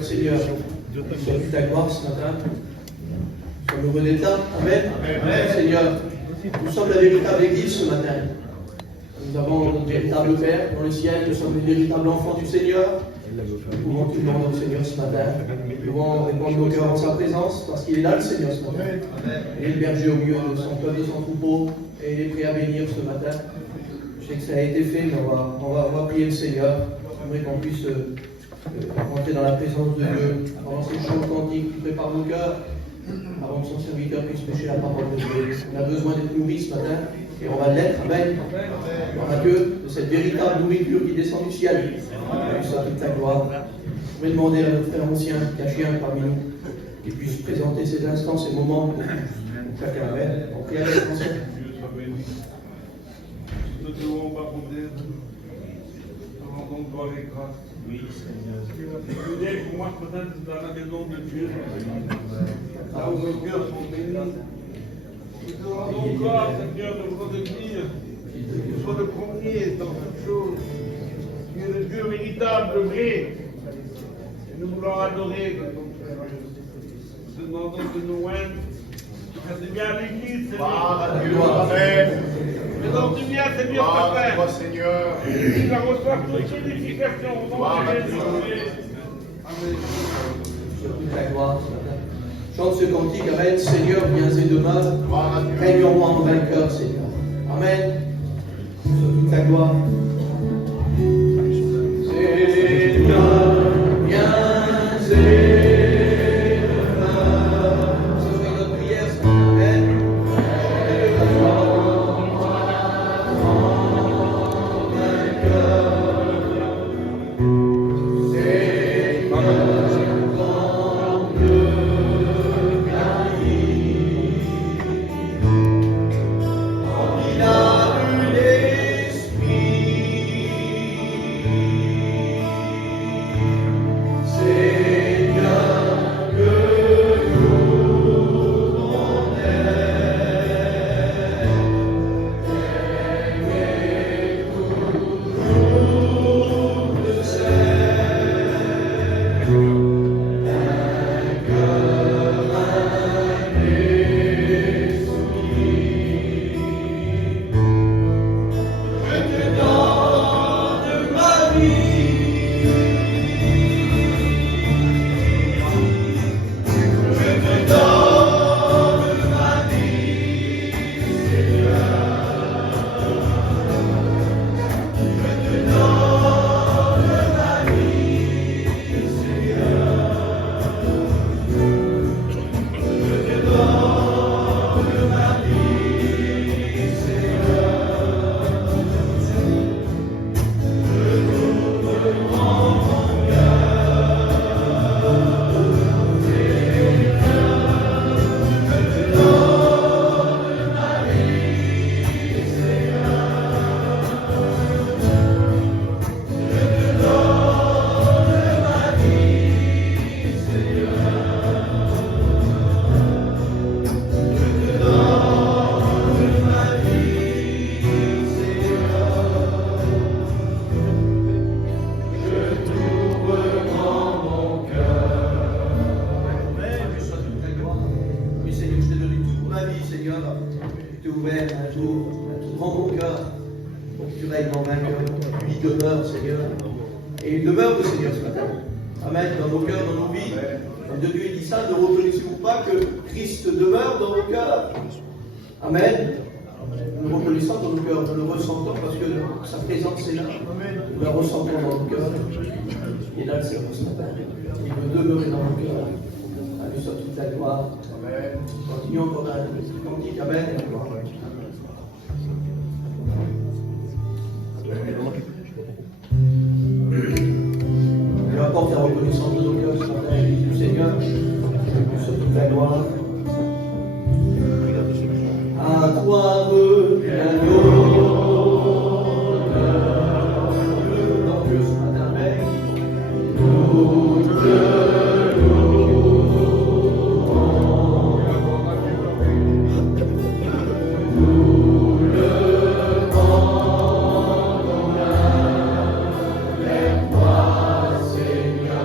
notre Seigneur. Sois toute ta gloire ce matin. Sois heureux d'être là. Amen. Amen. Seigneur, nous sommes la véritable Église ce matin. Nous avons notre véritable Père dans le ciel. Nous sommes les véritables enfants du Seigneur. Nous pouvons tout demander au Seigneur ce matin. Nous pouvons répondre nos cœurs en sa présence parce qu'il est là le Seigneur ce matin. Il est le berger au milieu de son peuple, de son troupeau, et il est prêt à bénir ce matin. Je sais que ça a été fait, mais on va prier le Seigneur. J'aimerais qu'on puisse rentrer dans la présence de Dieu, pendant ces chants cantiques qui préparent nos cœurs, avant que son serviteur puisse prêcher la parole de Dieu. On a besoin d'être nourris ce matin, et on va l'être. Amen. Gloire à Dieu, de cette véritable nourriture qui descend du ciel. Que soit toute ta gloire. Je vais demander à notre frère ancien, caché parmi nous, qu'il puisse présenter ces instants, ces moments pour chacun. Amen. On prie avec l'ancien. Nous devons pas compter. Nous rendons gloire et grâce. Oui, Seigneur. Je dis pour moi, peut-être dans la maison de Dieu. Là où nos cœurs sont bénis. Nous te rendons gloire, Seigneur, de votre dire. Tu sois le premier dans toute chose. Tu es le Dieu véritable, le vrai. Et nous voulons adorer ton frère. Nous te demandons de nous oindre. Faites bien à l'église, Seigneur. Amen. Mais donc tu viens, Seigneur, Papa. Seigneur. Il va recevoir toute édification au nom de Jésus. Amen. Sur toute ta gloire ce matin. Chante ce cantique, Amen. Seigneur, viens et demeure. Règne en moi en vainqueur, Seigneur. Amen. Sur toute ta gloire. Seigneur, viens et demeure. Ce soit notre prière ce matin. Amen. Amen. Nous le reconnaissons dans nos cœurs, nous le ressentons parce que sa présence est là. Nous la ressentons dans nos cœurs. Il est là le Seigneur ce matin. Il veut demeurer dans nos cœurs. À lui soit toute la gloire. Amen. Continuons encore un petit cantique. Amen. Je apporte la reconnaissance de nos cœurs ce matin à l'église du Seigneur. À lui soit toute la gloire. À toi revient l'honneur. Dans Dieu ce matin, Amen. Nous te louons. Nous le rendons avec toi, Seigneur.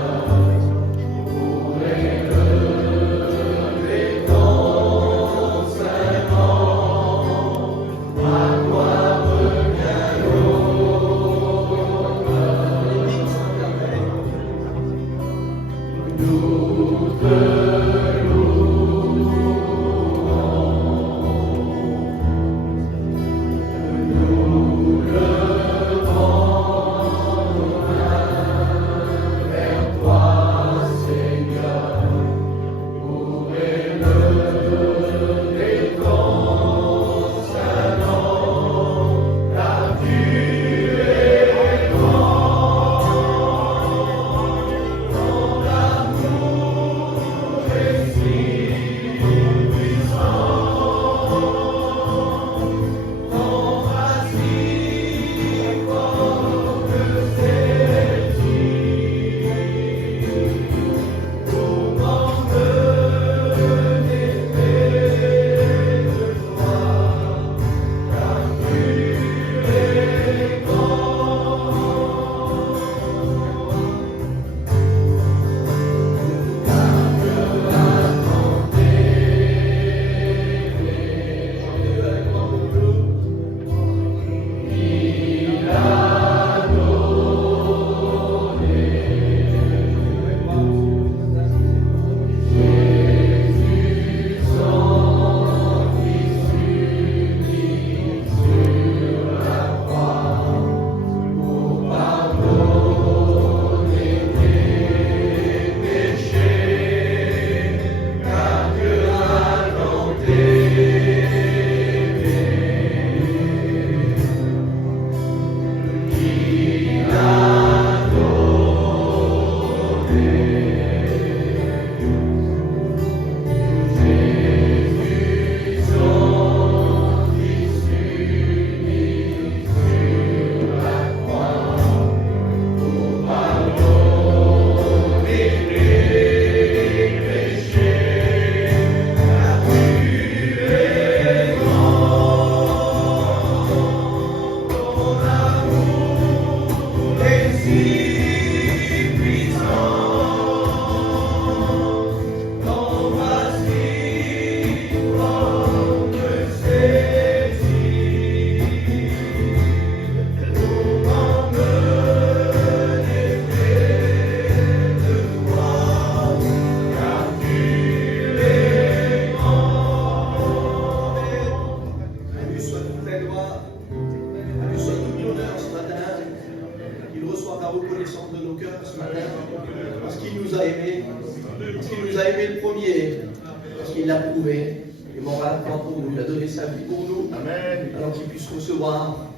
sauvé. Il est mort à la croix pour nous, il a donné sa vie pour nous. Amen. Alors qu'il puisse recevoir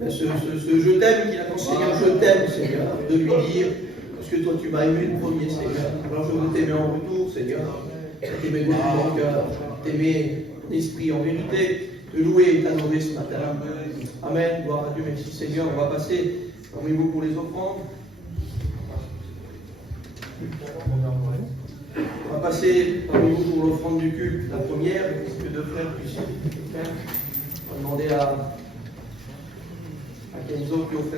ce je t'aime qu'il a quand Seigneur, je t'aime, Seigneur, de lui dire, parce que toi tu m'as aimé le premier, Seigneur. Alors je veux t'aimer en retour, Seigneur. T'aimer de tout mon cœur, t'aimer ton esprit en vérité, te louer et t'adorer ce matin. Amen. Gloire à Dieu, merci Seigneur. On va passer parmi vous pour les offrandes. On va passer parmi vous pour l'offrande du culte, la première, que deux frères puissent faire. On va demander à Kenzo qui offre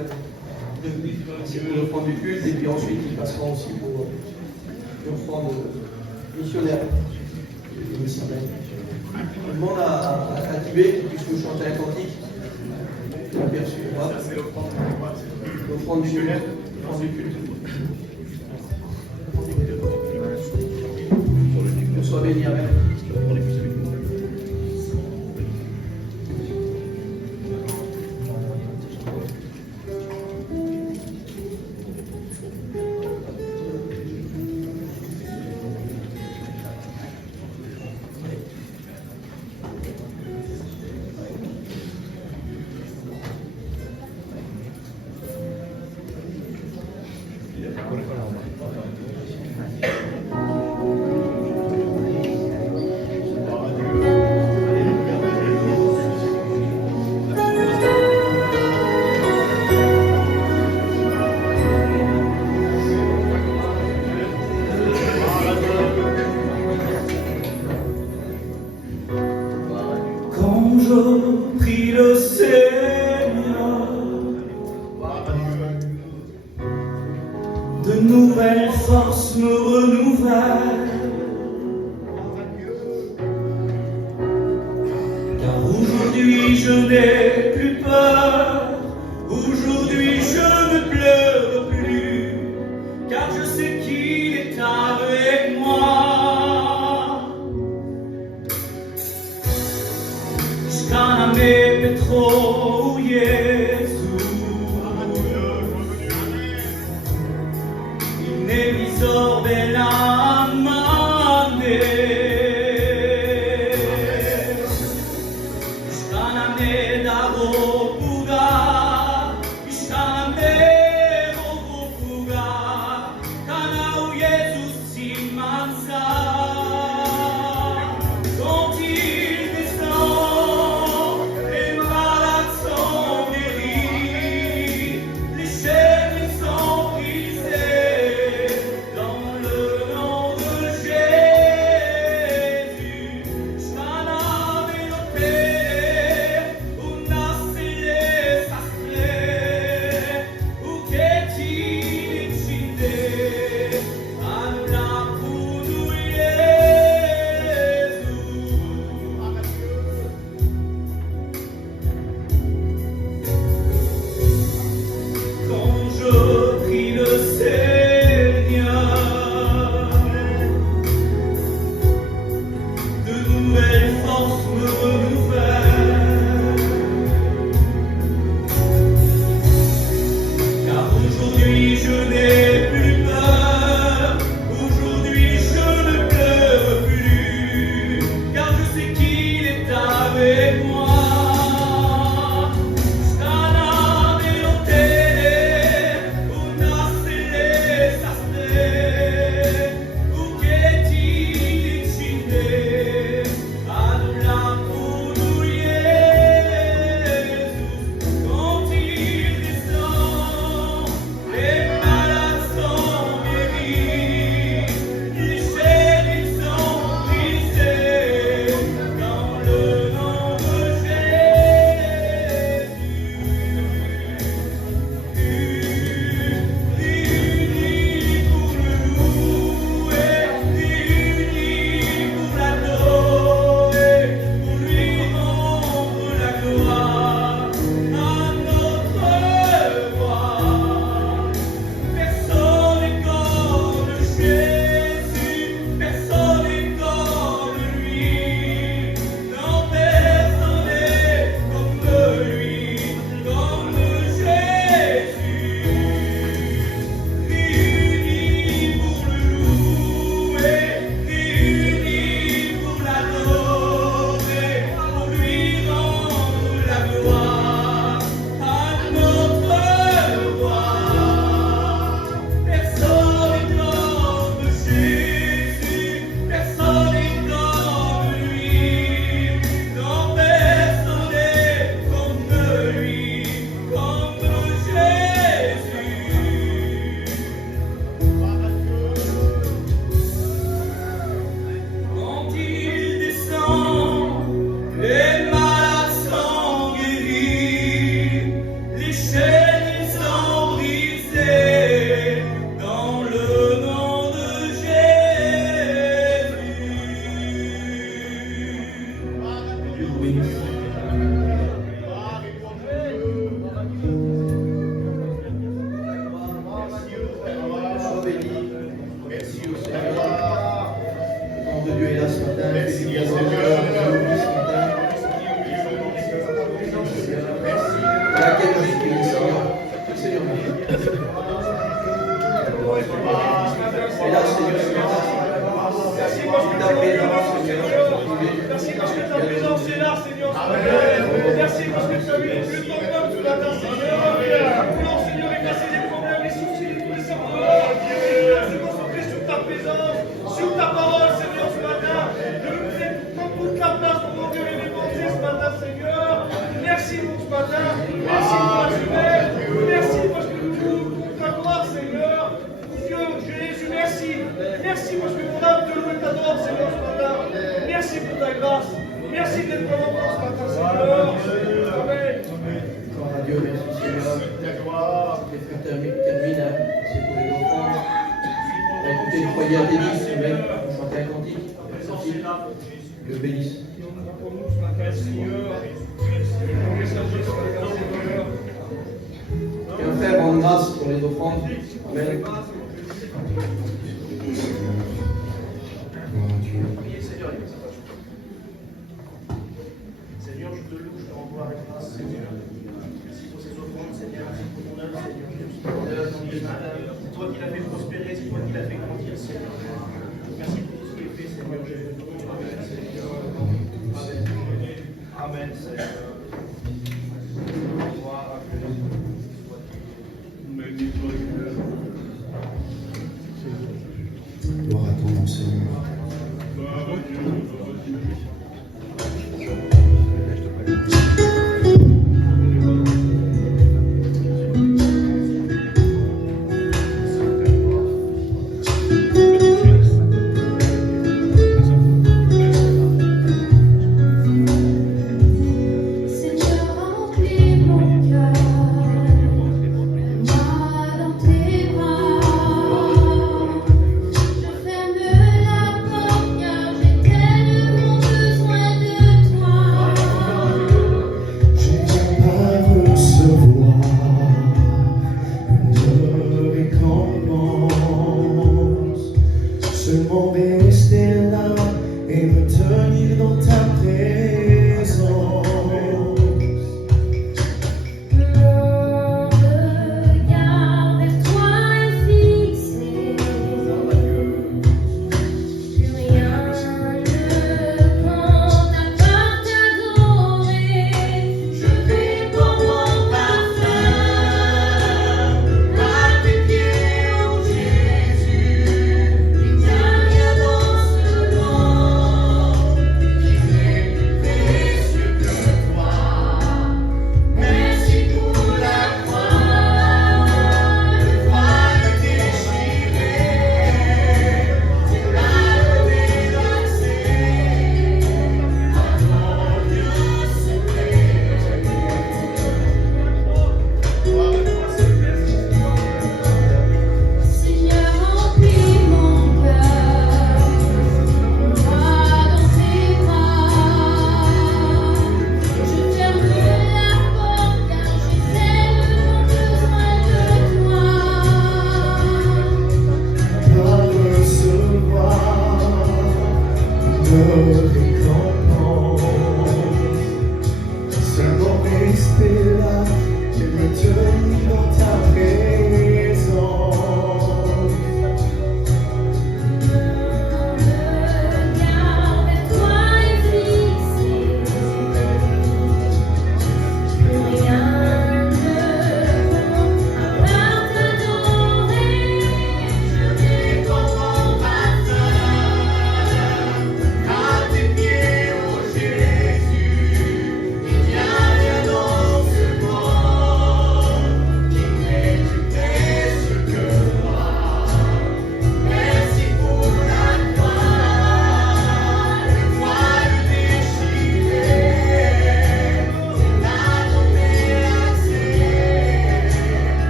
c'est pour l'offrande du culte, et puis ensuite il passera aussi pour l'offrande missionnaire. On demande à Tibé qui puisse nous chanter un cantique. L'offrande du culte. Que soit béni, amen. bénisse. Sois béni. Merci au Seigneur. Le nom de Dieu est là ce matin. Merci au Seigneur. Ce matin. À laquelle je suis, Seigneur. Seigneur. Et là, Seigneur, ce matin. Merci parce que ta présence, Seigneur. Merci parce que ta présence est là, Seigneur. Merci parce que tu as mis plus de ton peuple ce matin, Seigneur. Pour Seigneur, effacer les problèmes, les soucis, tous les symptômes. Se concentrer sur ta présence, sur ta parole, Seigneur, ce matin. Je veux que tu prends toute la place pour mon Dieu et les pensées ce matin, Seigneur. Merci pour ce matin. Merci pour la semaine. Merci parce que nous pour ta gloire, Seigneur. Dieu, Jésus, merci. Merci parce que mon âme te loue et t'adore, Seigneur, ce matin. Merci pour ta grâce. Merci d'être présent ce matin, Seigneur. Amen. Gloire à Dieu, merci Seigneur. Les frères terminent, c'est pour les enfants. On va écouter une prière bénisse, Amen. On chante un cantique. Merci. Dieu bénisse. Pour nous ce matin, Seigneur. Pour les sages ce matin, Seigneur. Et un frère rend grâce pour les offrandes. Amen. Seigneur, je te loue, je te rends gloire et grâce, Seigneur. Merci pour ces offrandes, Seigneur. Merci pour ton œuvre, Seigneur. C'est toi qui l'as fait prospérer, c'est toi qui l'as fait grandir, Seigneur. Merci pour tout ce qui est fait, Seigneur. Je te loue. Amen, Seigneur. Amen. Amen, Seigneur. Gloire à Dieu. Gloire à ton nom, Seigneur.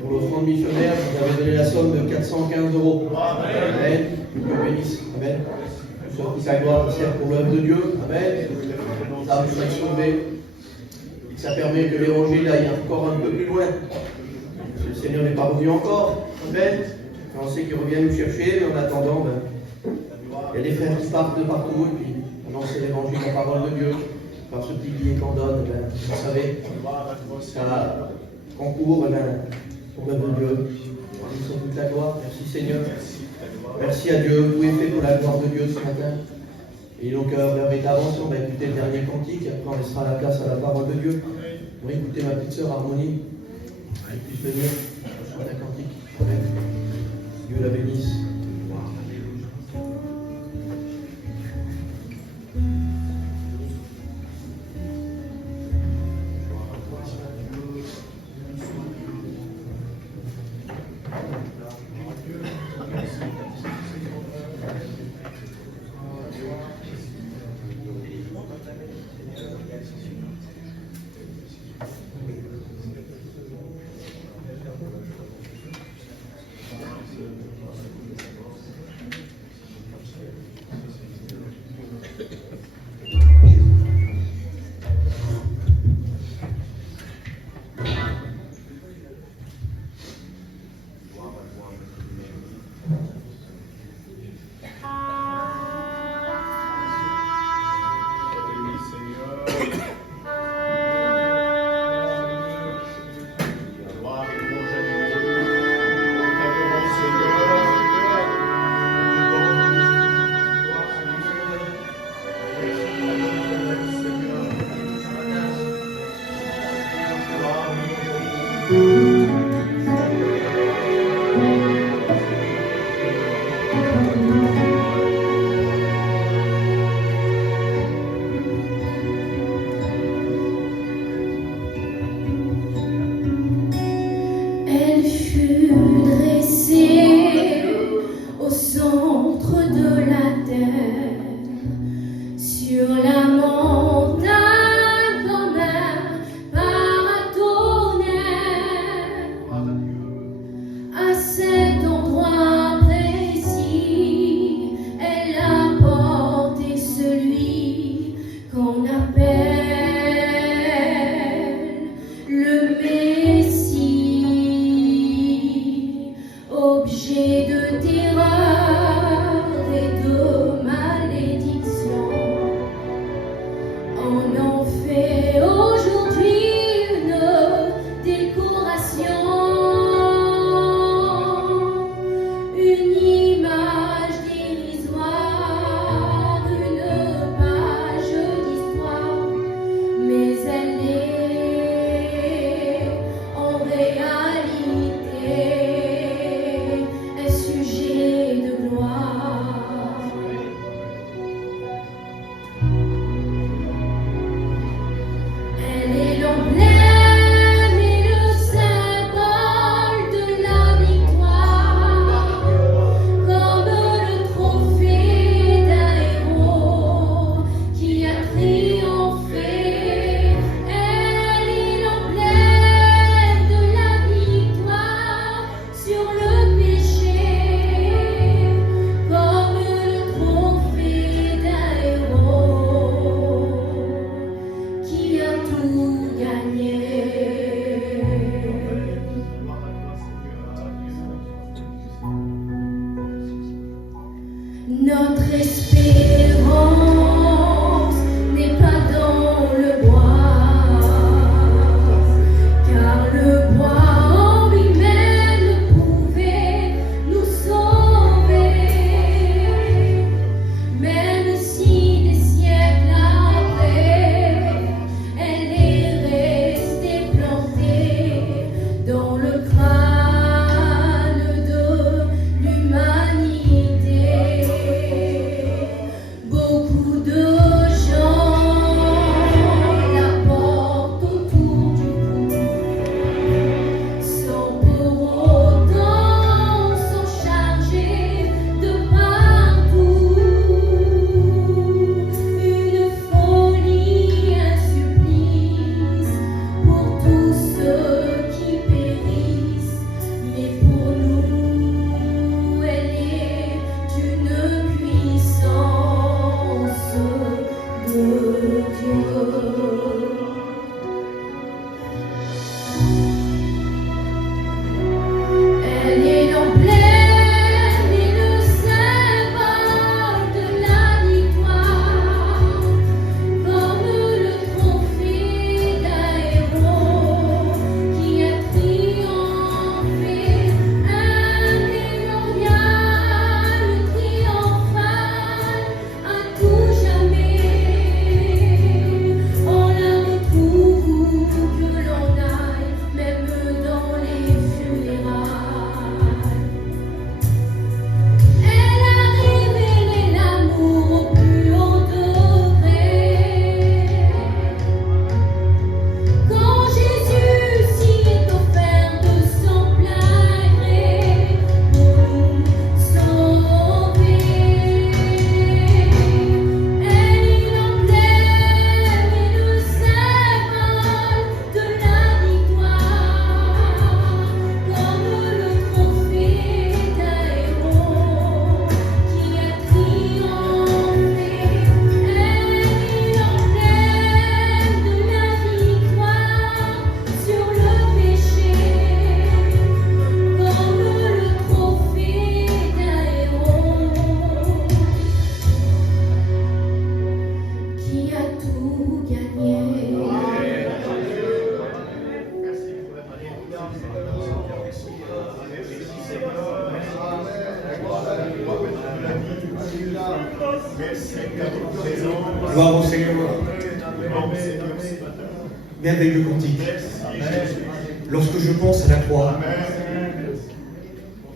Pour l'offrande missionnaire, vous avez donné la somme de 415 €. Amen. Dieu bénisse. Amen. Que soit toute la gloire sert pour l'œuvre de Dieu. Amen. Ça vous serez sauvés. Ça permet que l'évangile aille encore un peu plus loin. Le Seigneur n'est pas revenu encore. Amen. On sait qu'il revient nous chercher, mais en attendant, il y a des frères qui partent de partout et puis annoncer l'évangile, la parole de Dieu, par ce petit billet qu'on donne. Vous savez, ça concourt pour l'œuvre de Dieu. Nous sommes toute la gloire. Merci Seigneur. Merci à Dieu. Tout est fait pour la gloire de Dieu ce matin. Et nos cœurs vers l'intervention, on va écouter le dernier cantique, et après on laissera la place à la parole de Dieu. On va écouter ma petite sœur Harmonie. Elle puisse venir chanter un cantique. Amen. Dieu la bénisse. Gloire au Seigneur. Merveilleux cantique. Lorsque je pense à la croix,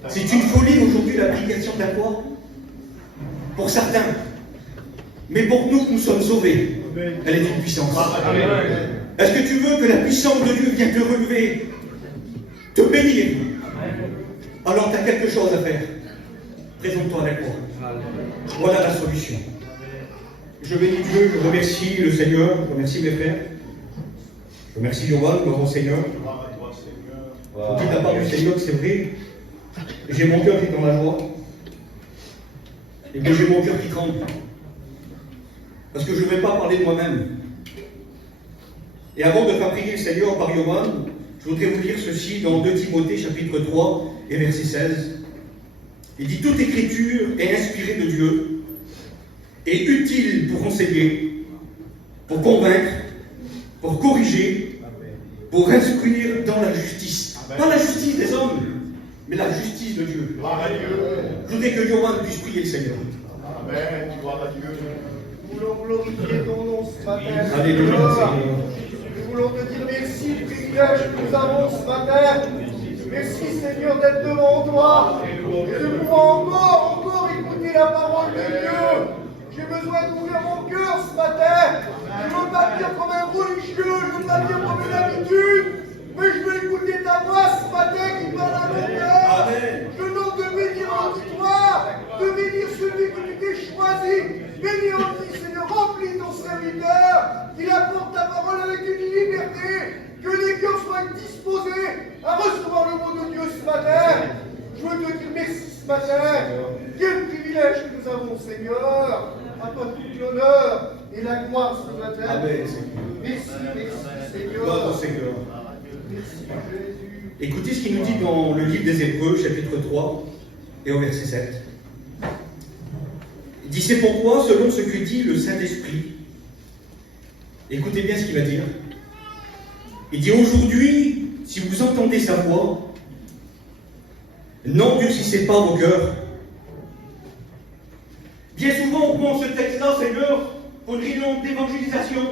c'est une folie aujourd'hui l'application de la croix. Pour certains. Mais pour nous, nous sommes sauvés. Elle est une puissance. Est-ce que tu veux que la puissance de Dieu vienne te relever, te bénir? Alors tu as quelque chose à faire. Présente-toi à la croix. Voilà la solution. Je bénis Dieu, je remercie le Seigneur, je remercie mes frères. Je remercie Johan, mon Seigneur. Je dis la part du Seigneur que c'est vrai. J'ai mon cœur qui est dans la joie. Et que j'ai mon cœur qui tremble. Parce que je ne vais pas parler de moi-même. Et avant de faire prier le Seigneur par Johan, je voudrais vous lire ceci dans 2 Timothée chapitre 3 et verset 16. Il dit: toute écriture est inspirée de Dieu et utile pour enseigner, pour convaincre, pour corriger, pour instruire dans la justice. Pas la justice des hommes, mais la justice de Dieu. Je voudrais que Johan puisse prier le Seigneur. Amen. Gloire à Dieu. Nous voulons glorifier ton nom ce matin. Alléluia, Seigneur. Nous voulons te dire merci du privilège que nous avons ce matin. Merci Seigneur d'être devant toi et de pouvoir encore écouter la parole de Dieu. J'ai besoin d'ouvrir mon cœur ce matin. Je ne veux pas dire comme un religieux, je ne veux pas dire comme une habitude, mais je veux écouter ta voix ce matin qui parle à mon cœur. Je demande de bénir l'auditoire, de bénir celui que tu t'es choisi. Bénis aussi, Seigneur, remplis ton serviteur, qu'il apporte ta parole avec une liberté, que les cœurs soient disposés à recevoir le mot de Dieu ce matin. Je veux te dire merci ce matin. Quel privilège que nous avons, Seigneur. À toi toute l'honneur et la gloire ce matin. Amen. Merci, merci, Seigneur. Gloire au Seigneur. Merci, Jésus. Écoutez ce qu'il nous dit dans le livre des Hébreux, chapitre 3, et au verset 7. Il dit: c'est pourquoi, selon ce que dit le Saint-Esprit, écoutez bien ce qu'il va dire. Il dit: aujourd'hui, si vous entendez sa voix, n'endurcissez pas vos cœurs. Bien souvent, on prend ce texte-là, Seigneur, pour une réunion d'évangélisation.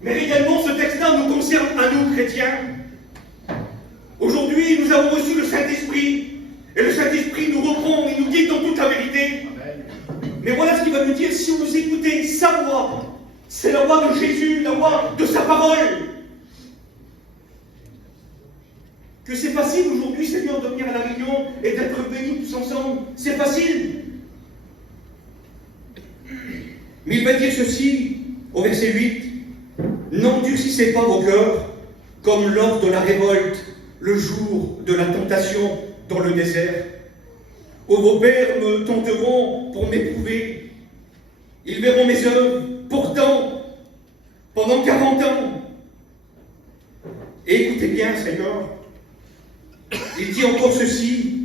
Mais réellement, ce texte-là nous concerne à nous, chrétiens. Aujourd'hui, nous avons reçu le Saint-Esprit. Et le Saint-Esprit nous reprend et nous guide dans toute la vérité. Mais voilà ce qu'il va nous dire: si vous écoutez sa voix, c'est la voix de Jésus, la voix de sa parole. Que c'est facile aujourd'hui, Seigneur, de venir à la réunion et d'être bénis tous ensemble. C'est facile. Mais il va dire ceci au verset 8: n'endurcissez pas vos cœurs comme lors de la révolte, le jour de la tentation dans le désert, où vos pères me tenteront pour m'éprouver. Ils verront mes œuvres, pourtant, pendant 40 ans. Et écoutez bien, Seigneur, il dit encore ceci: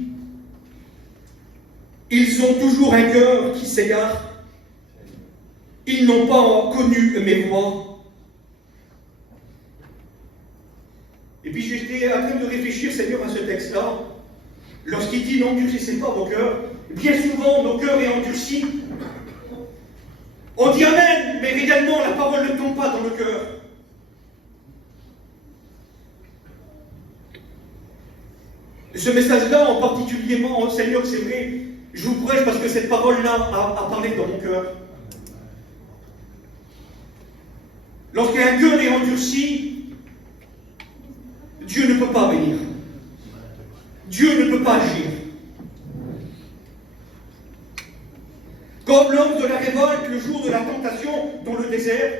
ils ont toujours un cœur qui s'égare. Ils n'ont pas connu mes voies. Et puis j'étais en train de réfléchir, Seigneur, à ce texte-là. Lorsqu'il dit n'endurcissez pas vos cœurs, bien souvent nos cœurs est endurcis. On dit amen, mais réellement la parole ne tombe pas dans le cœur. Ce message-là, en particulièrement, Seigneur, c'est vrai, je vous prêche parce que cette parole-là a parlé dans mon cœur. Lorsqu'un cœur est endurci, Dieu ne peut pas venir. Dieu ne peut pas agir. Comme l'homme de la révolte, le jour de la tentation dans le désert.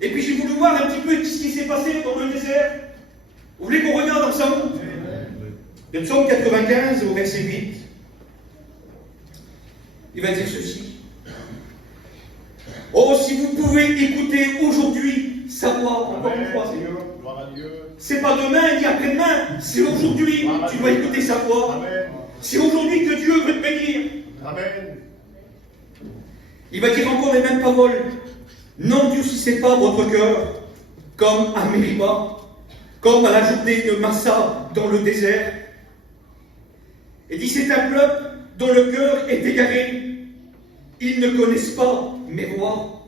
Et puis j'ai voulu voir un petit peu ce qui s'est passé dans le désert. Vous voulez qu'on regarde ensemble? Le psaume 95 au verset 8. Il va dire ceci: oh, si vous pouvez écouter aujourd'hui sa voix, encore une fois, Seigneur. C'est pas demain ni après-demain, c'est aujourd'hui. Tu dois écouter sa voix. Amen. C'est aujourd'hui que Dieu veut te bénir. Amen. Il va dire encore les mêmes paroles: n'endurcissez pas votre cœur comme à Mériba, comme à la journée de Massa dans le désert. Et dit: c'est un peuple dont le cœur est égaré. ils ne connaissent pas mes voies.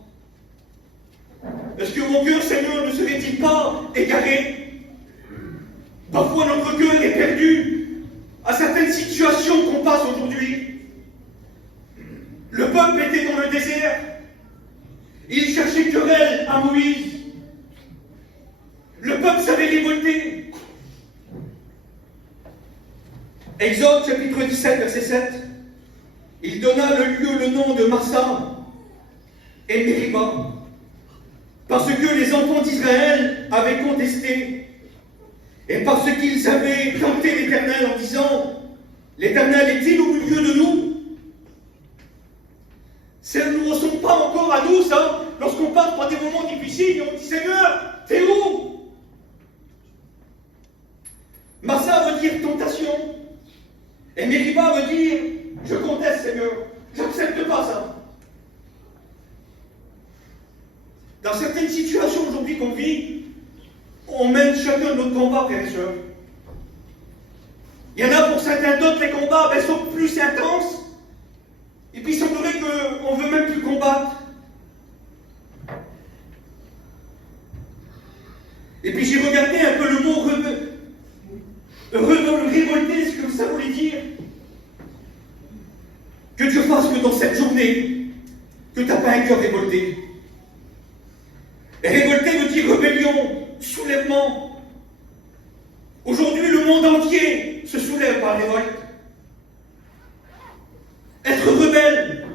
Est-ce que mon cœur, Seigneur, ne serait-il pas égaré? Parfois notre cœur est perdu à certaines situations qu'on passe aujourd'hui. Le peuple était dans le désert. Il cherchait querelle à Moïse. Le peuple s'avait révolté. Exode chapitre 17, verset 7. Il donna le lieu le nom de Massa et Mériba, parce que les enfants d'Israël avaient contesté, et parce qu'ils avaient tenté l'Éternel en disant, l'Éternel est-il au milieu de nous? Nous ne sommes pas encore à nous, ça, lorsqu'on passe par des moments difficiles, et on dit, Seigneur, t'es où? Massa veut dire tentation, et Mériba veut dire, je conteste, Seigneur, j'accepte pas ça. Dans certaines situations aujourd'hui qu'on vit, on mène chacun notre combat, frères et sœurs. Il y en a pour certains d'autres, les combats sont plus intenses. Et puis il semblerait qu'on ne veut même plus combattre. Et puis j'ai regardé un peu le mot révolter, ce que ça voulait dire. Que Dieu fasse que dans cette journée, que tu n'as pas un cœur révolté. Et révolté veut dire rébellion, soulèvement. Aujourd'hui, le monde entier se soulève par la révolte. Être rebelle.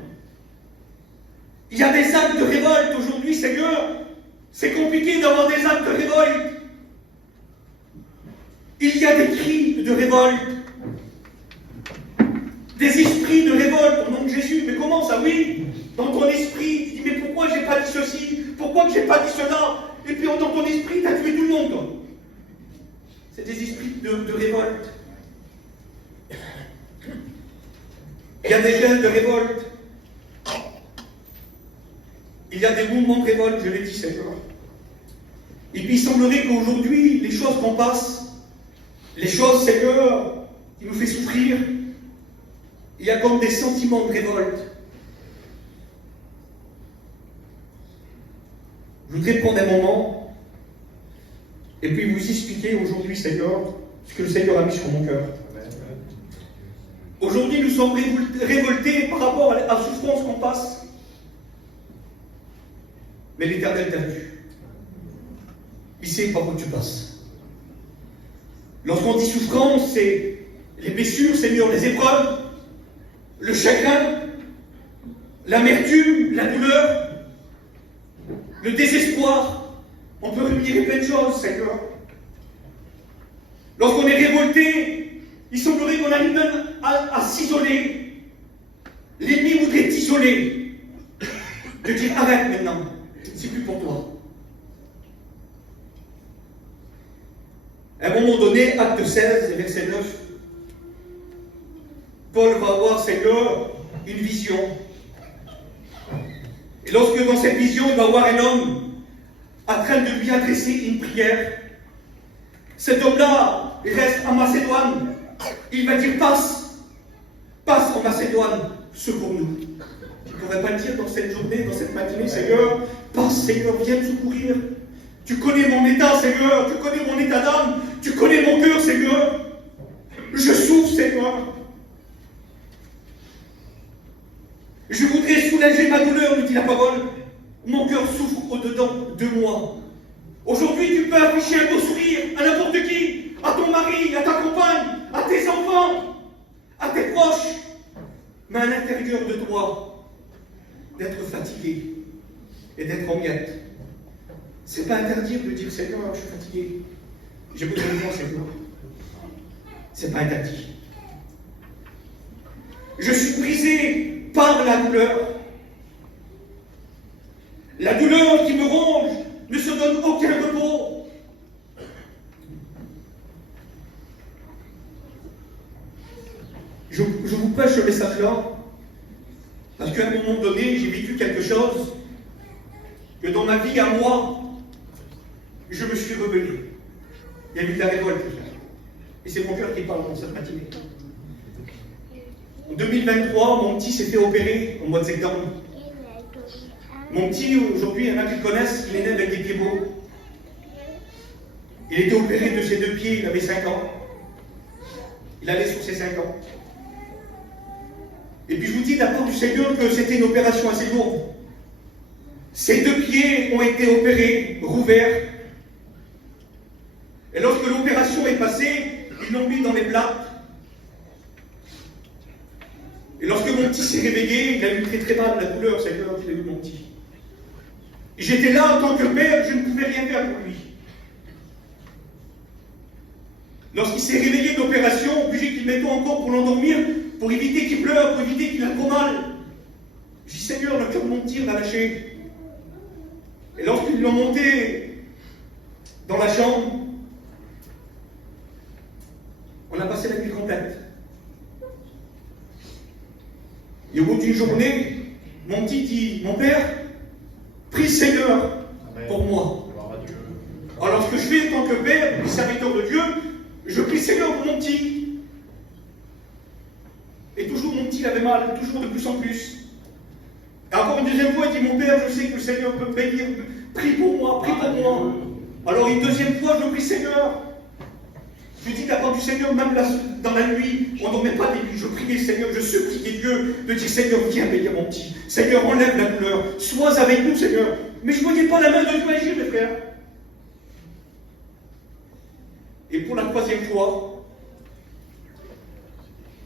Il y a des actes de révolte aujourd'hui, Seigneur. C'est compliqué d'avoir des actes de révolte. Il y a des cris de révolte. Des esprits de révolte au nom de Jésus. Mais comment ça? Oui, dans ton esprit, tu dis, mais pourquoi j'ai pas dit ceci? Pourquoi j'ai pas dit cela? Et puis dans ton esprit, tu as tué tout le monde, toi. C'est des esprits de révolte. Il y a des jeunes de révolte. Il y a des mouvements de révolte, je l'ai dit, Seigneur. Et puis il semblerait qu'aujourd'hui, les choses qu'on passe, les choses, Seigneur, qui nous fait souffrir, il y a comme des sentiments de révolte. Je voudrais prendre un moment et puis vous expliquer aujourd'hui, Seigneur, ce que le Seigneur a mis sur mon cœur. Aujourd'hui, nous sommes révoltés par rapport à la souffrance qu'on passe. Mais l'Éternel t'a vu. Il sait par où tu passes. Lorsqu'on dit souffrance, c'est les blessures, Seigneur, les épreuves, le chagrin, l'amertume, la douleur, le désespoir. On peut réunir plein de choses, Seigneur. Lorsqu'on est révolté, il semblerait qu'on arrive même à s'isoler. L'ennemi voudrait t'isoler. De dire arrête maintenant, c'est plus pour toi. À un moment donné, acte 16, verset 9, Paul va avoir, Seigneur, une vision. Et lorsque dans cette vision, il va voir un homme en train de lui adresser une prière, cet homme-là, il reste en Macédoine. Il va dire, passe en Macédoine, secours-nous. Tu ne pourrais pas le dire dans cette journée, dans cette matinée, Seigneur, passe, Seigneur, viens me secourir. Tu connais mon état, Seigneur, tu connais mon état d'âme, tu connais mon cœur, Seigneur. Je souffre, Seigneur. Je voudrais soulager ma douleur, nous dit la parole. Mon cœur souffre au-dedans de moi. Aujourd'hui, tu peux afficher un beau sourire à n'importe qui, à ton mari, à ta compagne, à tes enfants, à tes proches. Mais à l'intérieur de toi, d'être fatigué et d'être en miettes. C'est pas interdire de dire, Seigneur, je suis fatigué. J'ai besoin de moi, Seigneur. C'est pas interdit. Je suis brisé par la douleur. La douleur qui me ronge ne se donne aucun repos. Je vous prêche ce message-là parce qu'à un moment donné, j'ai vécu quelque chose que dans ma vie à moi, je me suis rebellé. Il y a eu de la révolte. Et c'est mon cœur qui parle dans cette matinée. En 2023, mon petit s'est fait opérer au mois de septembre. Mon petit, aujourd'hui, il y en a qui le connaissent, il est né avec des pieds beaux. Il était opéré de ses 2 pieds, il avait 5 ans. Il allait sur ses 5 ans. Et puis je vous dis de la part du Seigneur que c'était une opération assez lourde. Ses 2 pieds ont été opérés, rouverts. Et lorsque l'opération est passée, ils l'ont mis dans les plaques. Et lorsque mon petit s'est réveillé, il a eu très très mal la douleur, Seigneur, qu'il a eu mon petit. J'étais là en tant que père, je ne pouvais rien faire pour lui. Lorsqu'il s'est réveillé d'opération, obligé qu'il mette encore pour l'endormir, pour éviter qu'il pleure, pour éviter qu'il a trop mal. J'ai dit, Seigneur, le cœur de mon petit l'a lâché. Et lorsqu'ils l'ont monté dans la chambre, on a passé la nuit complète. Et au bout d'une journée, mon petit dit, mon père, prie le Seigneur pour moi. Alors ce que je fais en tant que père, et serviteur de Dieu, je prie le Seigneur pour mon petit. Et toujours mon petit avait mal, toujours de plus en plus. Et encore une deuxième fois, il dit, mon père, je sais que le Seigneur peut me bénir, prie pour moi, prie pour moi. Alors une deuxième fois, je prie le Seigneur. Je dis de la part du Seigneur, même là, dans la nuit, on ne dormait pas des nuits, je priais le Seigneur, je suppliais Dieu de dire, Seigneur, viens bénir mon petit. Seigneur, enlève la douleur, sois avec nous, Seigneur. Mais je ne voyais pas la main de Dieu agir, mes frères. Et pour la 3e fois,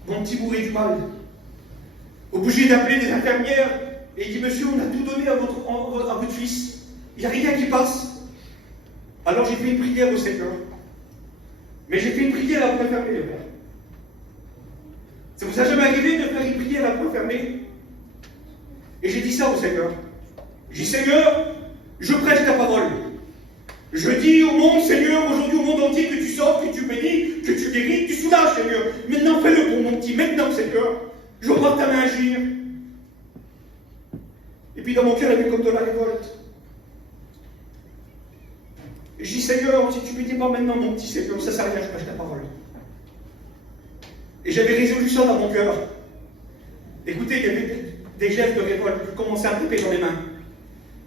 mon petit bourré du mal, obligé d'appeler des infirmières, et il dit, monsieur, on a tout donné à votre fils, il n'y a rien qui passe. Alors j'ai fait une prière au Seigneur. Mais j'ai fait une prière à la fermée, les frères. Ça vous a jamais arrivé de faire une prière à la fermée? Et j'ai dit ça au Seigneur. J'ai dit, Seigneur, je prêche ta parole. Je dis au monde, Seigneur, aujourd'hui au monde entier, que tu sauves, que tu bénis, que tu guéris, que tu soulages, Seigneur. Maintenant, fais-le pour mon petit. Maintenant, Seigneur, je vois ta main agir. Et puis dans mon cœur, il y avait comme de la révolte. Et je dis, Seigneur, si tu ne me dis pas maintenant, mon petit Seigneur, ça ne sert à rien, je prêche ta parole. Et j'avais résolu ça dans mon cœur. Écoutez, il y avait des gestes de révolte, je commençais à me taper dans les mains.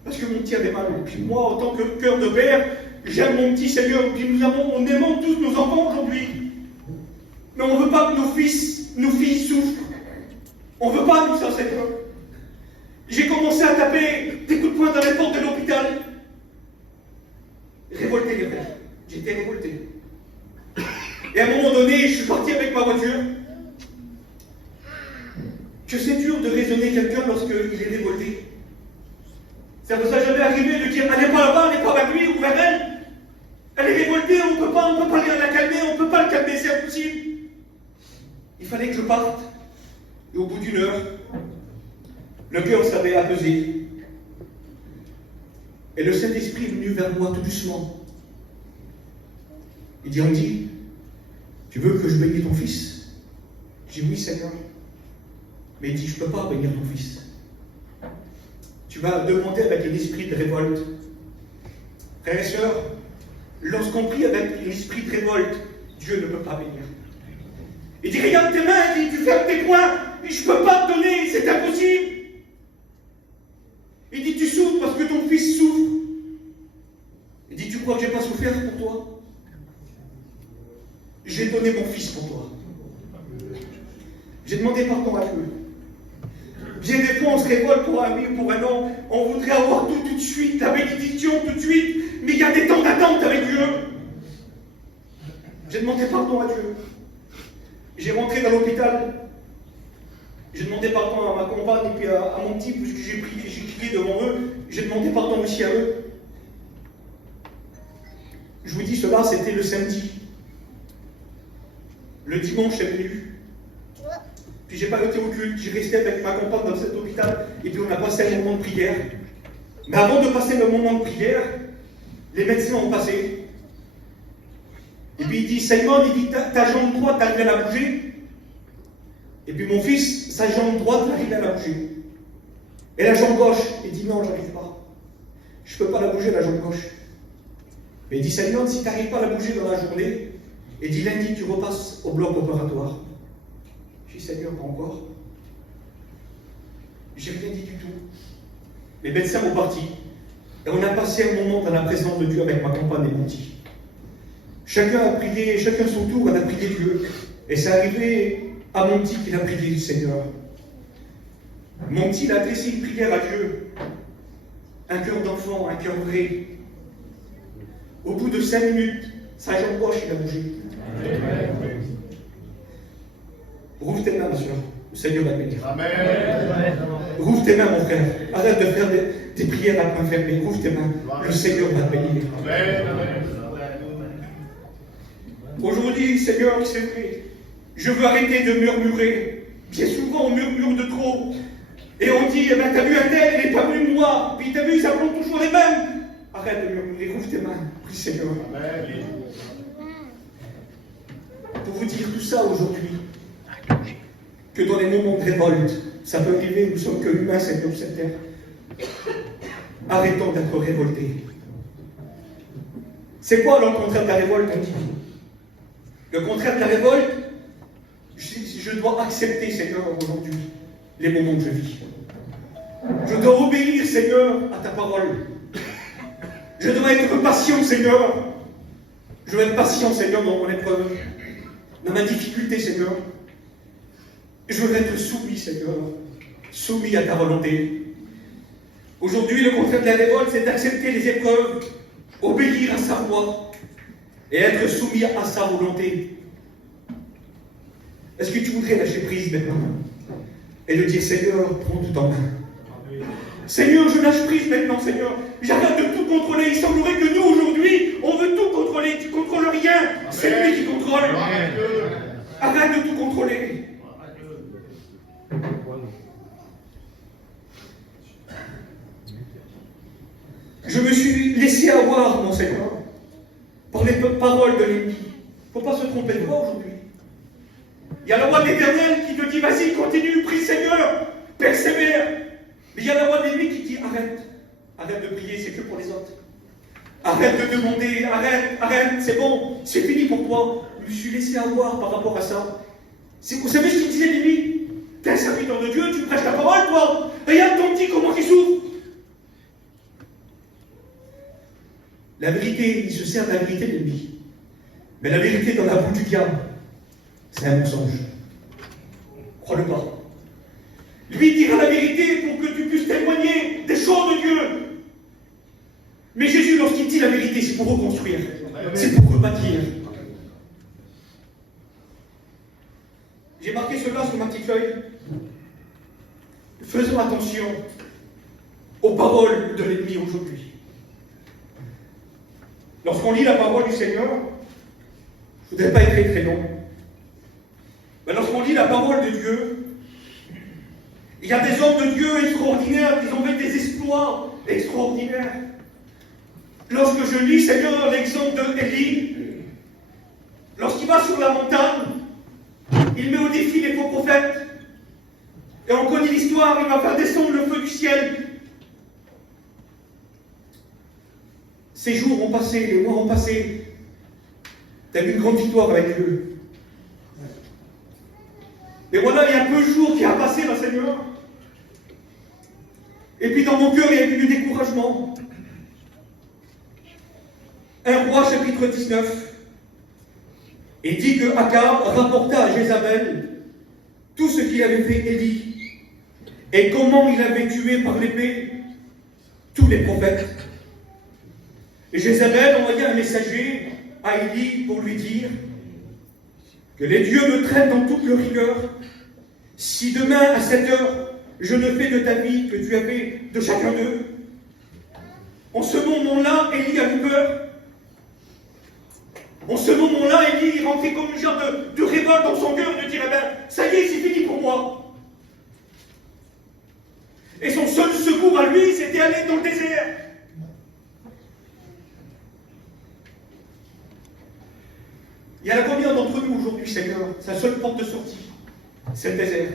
Parce que mon petit avait mal. Et puis moi, en tant que cœur de père, j'aime mon petit Seigneur. Et puis on aimons tous nos enfants aujourd'hui. Mais on ne veut pas que nos filles souffrent. On ne veut pas tout ça, Seigneur. J'ai commencé à taper des coups de poing dans les portes de l'hôpital. Révolté, les frères. J'étais révolté. Et à un moment donné, je suis parti avec ma voiture. Que c'est dur de raisonner quelqu'un lorsqu'il est révolté. Ça vous a jamais arrivé de dire, elle n'est pas là-bas, elle n'est pas avec lui ou vers elle. Elle est révoltée, on ne peut pas la calmer, on ne peut pas le calmer, c'est impossible. Il fallait que je parte. Et au bout d'une heure, le cœur s'avait apaisé. Et le Saint-Esprit est venu vers moi tout doucement. Il dit, Andy, tu veux que je bénisse ton fils? Je dis, oui, Seigneur. Mais il dit, je ne peux pas bénir ton fils. Tu vas demander avec un esprit de révolte. Frères et sœurs, lorsqu'on prie avec un esprit de révolte, Dieu ne peut pas bénir. Il dit, regarde tes mains, il dit, tu fermes tes poings, je ne peux pas te donner, c'est impossible. Il dit, tu souffres parce que ton fils souffre. Il dit, tu crois que je n'ai pas souffert pour toi? J'ai donné mon fils pour toi. J'ai demandé pardon à Dieu. Bien des fois, on se révolte pour un oui ou pour un non. On voudrait avoir tout de suite, la bénédiction tout de suite, mais il y a des temps d'attente avec Dieu. J'ai demandé pardon à Dieu. J'ai rentré dans l'hôpital. J'ai demandé pardon à ma compagne et puis à mon petit, puisque j'ai crié devant eux. J'ai demandé pardon aussi à eux. Je vous dis cela, c'était le samedi. Le dimanche est venu. Puis j'ai pas été au culte, j'ai resté avec ma compagne dans cet hôpital, et puis on a passé un moment de prière. Mais avant de passer le moment de prière, les médecins ont passé. Et puis il dit, Simon, il dit, ta jambe droite, t'arrives à la bouger. Et puis mon fils, sa jambe droite, t'arrive à la bouger. Et la jambe gauche, il dit, non, j'arrive pas. Je peux pas la bouger, la jambe gauche. Mais il dit, Simon, si t'arrives pas à la bouger dans la journée, et dit, lundi, tu repasses au bloc opératoire. Je dis, Seigneur, pas encore. J'ai rien dit du tout. Les médecins ont parti. Et on a passé un moment dans la présence de Dieu avec ma compagne et mon petit. Chacun a prié, chacun son tour, on a prié Dieu. Et c'est arrivé à mon petit qu'il a prié le Seigneur. Mon petit a adressé une prière à Dieu. Un cœur d'enfant, un cœur vrai. Au bout de 5 minutes, sa jambe gauche, il a bougé. Rouvre tes mains, ma soeur. Le Seigneur va te bénir. Amen. Rouvre tes mains, mon frère. Arrête de faire des prières à point fermé. Rouvre tes mains. Le Seigneur va te bénir. Amen. Aujourd'hui, Seigneur, c'est vrai. Je veux arrêter de murmurer. Bien souvent, on murmure de trop. Et on dit, eh ben, t'as vu un tel, il n'est pas venu de moi. Puis t'as vu, ça prend toujours les mêmes. Arrête de murmurer. Rouvre tes mains. Prie, Seigneur. Amen. Pour vous dire tout ça aujourd'hui, que dans les moments de révolte, ça peut arriver, nous sommes que humains, Seigneur, sur cette terre. Arrêtons d'être révoltés. C'est quoi le contraire de la révolte, on dit? Le contraire de la révolte, je dois accepter, Seigneur, aujourd'hui, les moments que je vis. Je dois obéir, Seigneur, à ta parole. Je dois être patient, Seigneur. Je dois être patient, Seigneur, dans mon épreuve, dans ma difficulté, Seigneur. Je veux être soumis, Seigneur, soumis à ta volonté. Aujourd'hui, le contraire de la révolte, c'est d'accepter les épreuves, obéir à sa voix et être soumis à sa volonté. Est-ce que tu voudrais lâcher prise maintenant et de dire, Seigneur, prends tout en main. Seigneur, je lâche prise maintenant, Seigneur. J'arrête de tout contrôler. Il semblerait que nous, aujourd'hui, on veut tout contrôler. Tu ne contrôles rien. C'est lui qui contrôle. Arrête de tout contrôler. Je me suis laissé avoir, mon Seigneur, par les paroles de l'ennemi. Il ne faut pas se tromper de moi aujourd'hui. Il y a la voix de l'Éternel qui te dit, vas-y, continue, prie Seigneur, persévère. Mais il y a la voix de l'ennemi qui dit, arrête. Arrête de prier, c'est que pour les autres. Arrête de demander, arrête, c'est bon, c'est fini pour toi. Je me suis laissé avoir par rapport à ça. Vous savez ce qu'il disait l'ennemi? T'es un serviteur de Dieu, tu prêches la parole, toi. Regarde ton petit, comment il souffre. La vérité, il se sert de la vérité de l'ennemi. Mais la vérité dans la bouche du diable, c'est un mensonge. Crois-le pas. Lui dira la vérité pour que tu puisses témoigner des choses de Dieu. Mais Jésus, lorsqu'il dit la vérité, c'est pour reconstruire. C'est pour rebâtir. J'ai marqué cela sur ma petite feuille. Faisons attention aux paroles de l'ennemi aujourd'hui. Lorsqu'on lit la parole du Seigneur, je ne voudrais pas être très long, mais lorsqu'on lit la parole de Dieu, il y a des hommes de Dieu extraordinaires qui ont fait des exploits extraordinaires. Lorsque je lis, Seigneur, l'exemple d'Élie, lorsqu'il va sur la montagne, il met au défi les faux prophètes. Et on connaît l'histoire, il va faire descendre le feu du ciel. Ces jours ont passé, les mois ont passé. Tu as eu une grande victoire avec Dieu. Et voilà, il y a peu de jours qui a passé, ma Seigneur. Et puis dans mon cœur, il y a eu du découragement. 1 Roi, chapitre 19. Il dit que Akab rapporta à Jézabel tout ce qu'il avait fait Élie et comment il avait tué par l'épée tous les prophètes. Et Jézabel envoya un messager à Élie pour lui dire que les dieux me traitent en toute leur rigueur. Si demain à 7 heures, je ne fais de ta vie que tu as fait de chacun d'eux. En ce moment-là, Élie a eu peur. En ce moment-là, Élie rentrait comme une genre de révolte dans son cœur de dire, eh ben, ça y est, c'est fini pour moi. Et son seul secours à lui, c'était aller dans le désert. Il y en a combien d'entre nous aujourd'hui, Seigneur? Sa seule porte de sortie, c'est le désert.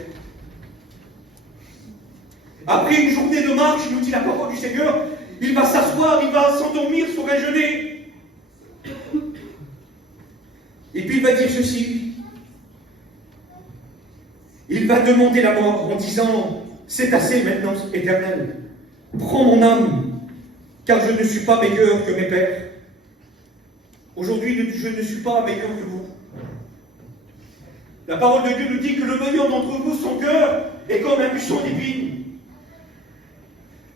Après une journée de marche, il nous dit la parole du Seigneur, il va s'asseoir, il va s'endormir sur un genêt. Et puis il va dire ceci. Il va demander la mort en disant « C'est assez maintenant, Éternel. Prends mon âme, car je ne suis pas meilleur que mes pères. Aujourd'hui, je ne suis pas meilleur que vous. » La parole de Dieu nous dit que le meilleur d'entre vous, son cœur, est comme un buisson d'épines.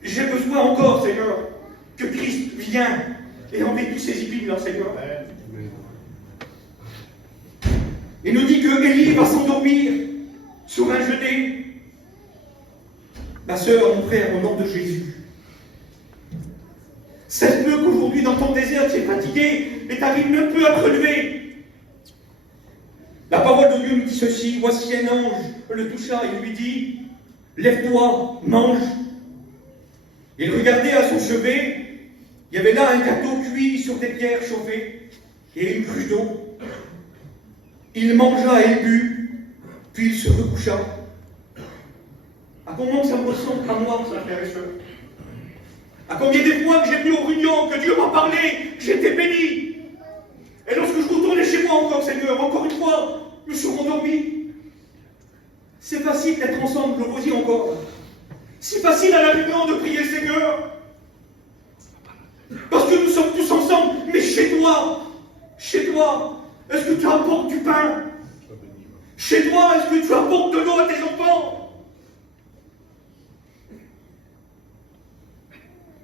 J'ai besoin encore, Seigneur, que Christ vienne et enlève tous ces épines, là, Seigneur. Il nous dit que Élie va s'endormir sur un genet. Ma sœur, mon frère, au nom de Jésus, sais-le qu'aujourd'hui, dans ton désert, tu es fatigué et tu n'arrives même plus à te relever. La parole de Dieu nous dit ceci, voici un ange le toucha et lui dit, lève-toi, mange. Il regardait à son chevet, il y avait là un gâteau cuit sur des pierres chauffées et une cruche d'eau. Il mangea et il but, puis il se recoucha. À combien ça me ressemble à moi, ça, frères et sœurs? À combien des fois que j'ai venu aux réunions, que Dieu m'a parlé, que j'étais béni. Et lorsque je retournais chez moi encore, Seigneur, encore une fois, je me suis rendormi. C'est facile d'être ensemble, je le redis encore. C'est facile à la réunion de prier le Seigneur. Parce que nous sommes tous ensemble, mais chez toi, est-ce que tu apportes du pain? Chez toi, est-ce que tu apportes de l'eau à tes enfants?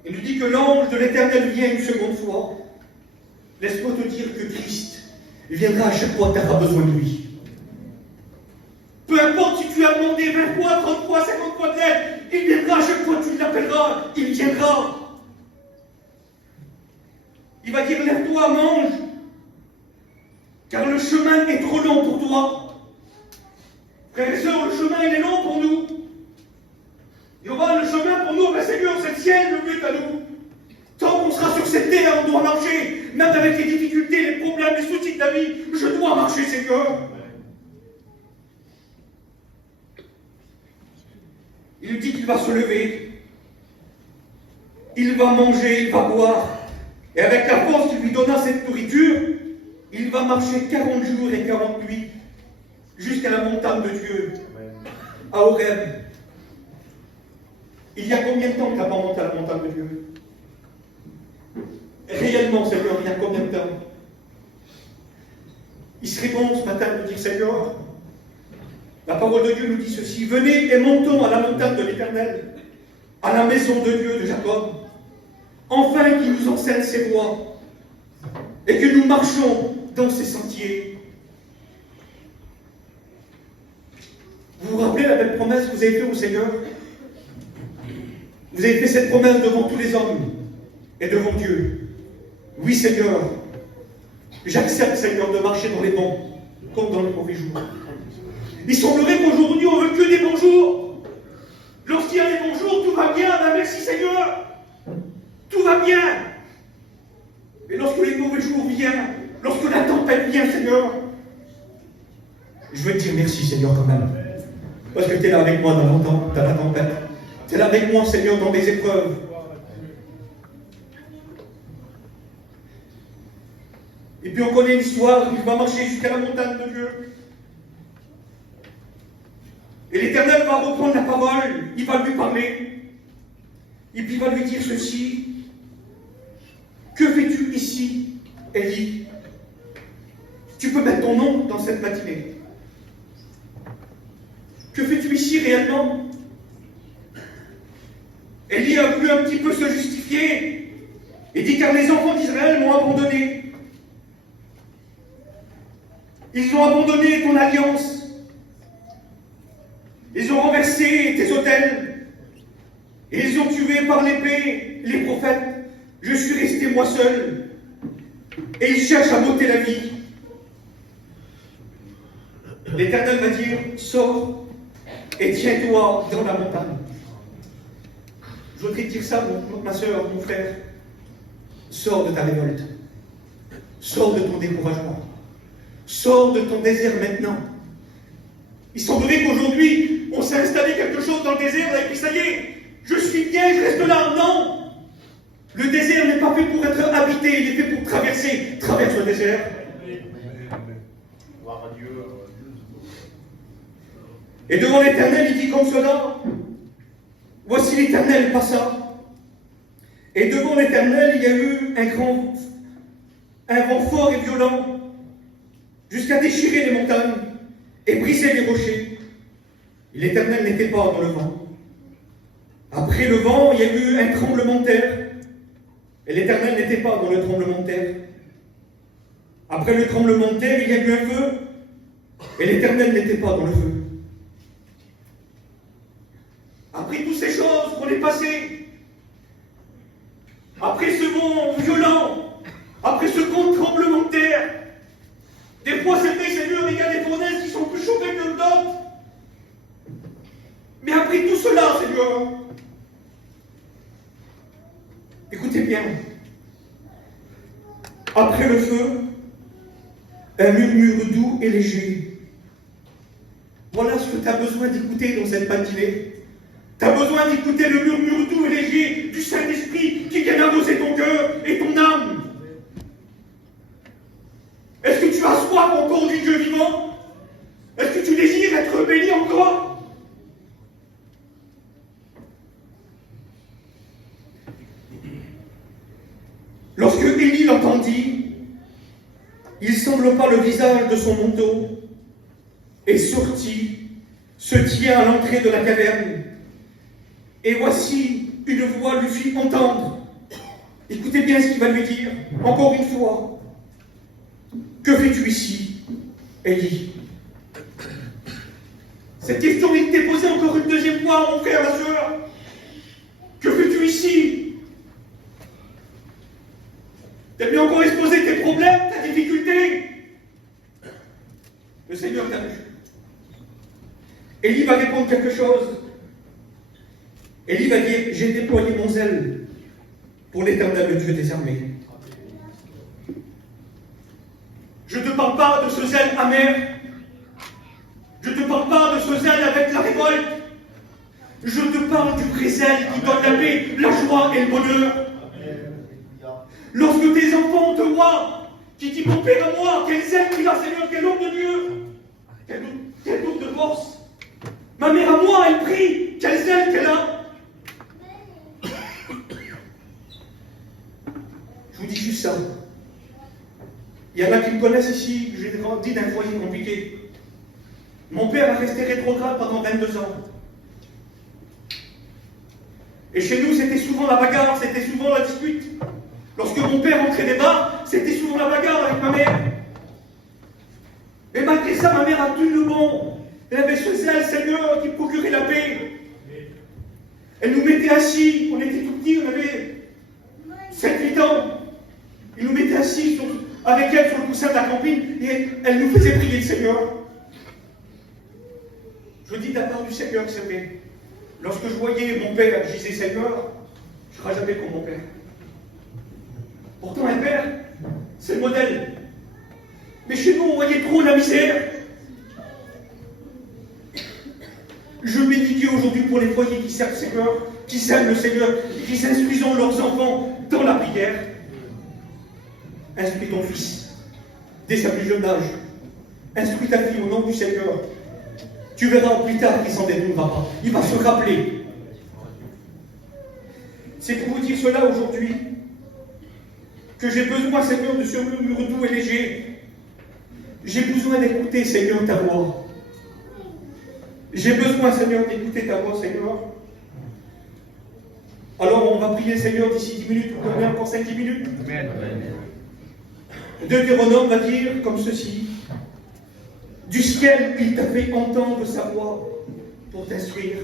Il nous dit que l'ange de l'Éternel vient une seconde fois. Laisse-moi te dire que Christ viendra à chaque fois que tu auras besoin de lui. Peu importe si tu as demandé 20 fois, 30 fois, 50 fois de l'aide, il viendra à chaque fois que tu l'appelleras, il viendra. Il va dire, lève-toi, mange, car le chemin est trop long pour toi. Frères et sœurs, le chemin, il est long pour nous. Il y aura le chemin pour nous, mais Seigneur, c'est le ciel, le but à nous. Tant qu'on sera sur cette terre, on doit marcher, même avec les difficultés, les problèmes, les soucis de la vie, je dois marcher, Seigneur. Il dit qu'il va se lever, il va manger, il va boire, et avec la force qu'il lui donna cette nourriture, il va marcher 40 jours et 40 nuits jusqu'à la montagne de Dieu, à Horeb. Il y a combien de temps que tu n'as pas monté à la montagne de Dieu? Réellement, Seigneur, il y a combien de temps? Il serait bon ce matin de dire, Seigneur, la parole de Dieu nous dit ceci, venez et montons à la montagne de l'Éternel, à la maison de Dieu de Jacob, enfin qu'il nous enseigne ses voies, et que nous marchons dans ses sentiers. Vous vous rappelez la belle promesse que vous avez faite au Seigneur? Vous avez fait cette promesse devant tous les hommes et devant Dieu. Oui, Seigneur, j'accepte, Seigneur, de marcher dans les bons, comme dans les mauvais jours. Il semblerait qu'aujourd'hui, on ne veut que des bons jours. Lorsqu'il y a des bons jours, tout va bien, ben merci, Seigneur. Tout va bien. Et lorsque les mauvais jours viennent, lorsque la tempête vient, Seigneur, je veux te dire merci, Seigneur, quand même. Parce que tu es là avec moi dans la tempête. Tu es là avec moi, Seigneur, dans mes épreuves. Et puis on connaît l'histoire, il va marcher jusqu'à la montagne de Dieu. Et l'Éternel va reprendre la parole, il va lui parler. Et puis il va lui dire ceci. Que fais-tu ici, Élie? Tu peux mettre ton nom dans cette matinée. Que fais-tu ici réellement? Élie a voulu un petit peu se justifier et dit car les enfants d'Israël m'ont abandonné. Ils ont abandonné ton alliance. Ils ont renversé tes autels. Et ils ont tué par l'épée les prophètes. Je suis resté moi seul. Et ils cherchent à m'ôter la vie. L'Éternel va dire, sors et tiens-toi dans la montagne. Je voudrais te dire ça, ma soeur, mon frère. Sors de ta révolte. Sors de ton découragement. Sors de ton désert maintenant. Il semblerait qu'aujourd'hui, on s'est installé quelque chose dans le désert et puis ça y est, je suis bien, je reste là. Non! Le désert n'est pas fait pour être habité, il est fait pour traverser. Traverse le désert. Gloire à Dieu. Et devant l'Éternel, il dit comme cela, voici l'Éternel passa. Et devant l'Éternel, il y a eu un vent fort et violent, jusqu'à déchirer les montagnes et briser les rochers. Et l'Éternel n'était pas dans le vent. Après le vent, il y a eu un tremblement de terre. Et l'Éternel n'était pas dans le tremblement de terre. Après le tremblement de terre, il y a eu un feu. Et l'Éternel n'était pas dans le feu. Après toutes ces choses qu'on est passées, après ce vent violent, après ce grand tremblement de terre, des fois c'est vrai, Seigneur, il y a des fournaises qui sont plus chauffées que d'autres. Mais après tout cela, Seigneur, écoutez bien, après le feu, un murmure doux et léger. Voilà ce que tu as besoin d'écouter dans cette matinée. Tu as besoin d'écouter le murmure doux et léger du Saint-Esprit qui vient arroser ton cœur et ton âme. Est-ce que tu as soif encore du Dieu vivant? Est-ce que tu désires être béni encore? Lorsque Élie l'entendit, il s'enveloppa le visage de son manteau et sortit, se tient à l'entrée de la caverne. Et voici, une voix lui fit entendre. Écoutez bien ce qu'il va lui dire, encore une fois. Que fais-tu ici, Élie? Cette question m'était posée encore une deuxième fois, mon frère, ma soeur. Que fais-tu ici? Tu as bien encore exposé tes problèmes, ta difficulté. Le Seigneur t'a vu. Élie va répondre quelque chose. Élie va dire, j'ai déployé mon zèle pour l'Éternel, le Dieu des armées. Je ne te parle pas de ce zèle amer. Je ne te parle pas de ce zèle avec la révolte. Je te parle du vrai zèle qui donne la paix, la joie et le bonheur. Lorsque tes enfants te voient, qui dit mon Père à moi, quel zèle qu'il a, Seigneur, quel homme de Dieu, quel homme de force. Ma mère à moi, elle prie, quel zèle qu'elle a. Je vous dis juste ça. Il y en a qui me connaissent ici, j'ai grandi d'un foyer compliqué. Mon père a resté rétrograde pendant 22 ans. Et chez nous, c'était souvent la bagarre, c'était souvent la dispute. Lorsque mon père entrait des bars, c'était souvent la bagarre avec ma mère. Mais malgré ça, ma mère a tenu le bon. Elle avait ce zèle, Seigneur, qui procurait la paix. Elle nous mettait assis, on était tout petits, on avait 7-8 ans. Il nous mettait assis avec elle sur le coussin de la campine et elle nous faisait prier le Seigneur. Je dis de la part du Seigneur que c'est vrai. Lorsque je voyais mon père, je disais Seigneur, je ne serai jamais comme mon père. Pourtant, un père, c'est le modèle. Mais chez nous, on voyait trop la misère. Je bénis Dieu aujourd'hui pour les foyers qui servent le Seigneur, qui servent le Seigneur, qui s'instruisent leurs enfants dans la prière. Instruis ton fils dès sa plus jeune âge. Instruis ta fille au nom du Seigneur. Tu verras plus tard qu'il s'en détournera pas. Il va se rappeler. C'est pour vous dire cela aujourd'hui que j'ai besoin, Seigneur, de ce murmure doux et léger. J'ai besoin d'écouter, Seigneur, ta voix. J'ai besoin, Seigneur, d'écouter ta voix, Seigneur. Alors, on va prier, Seigneur, d'ici 10 minutes. Vous donnez encore 5-10 minutes. Amen. Deutéronome va dire comme ceci. Du ciel, il t'a fait entendre sa voix pour t'instruire.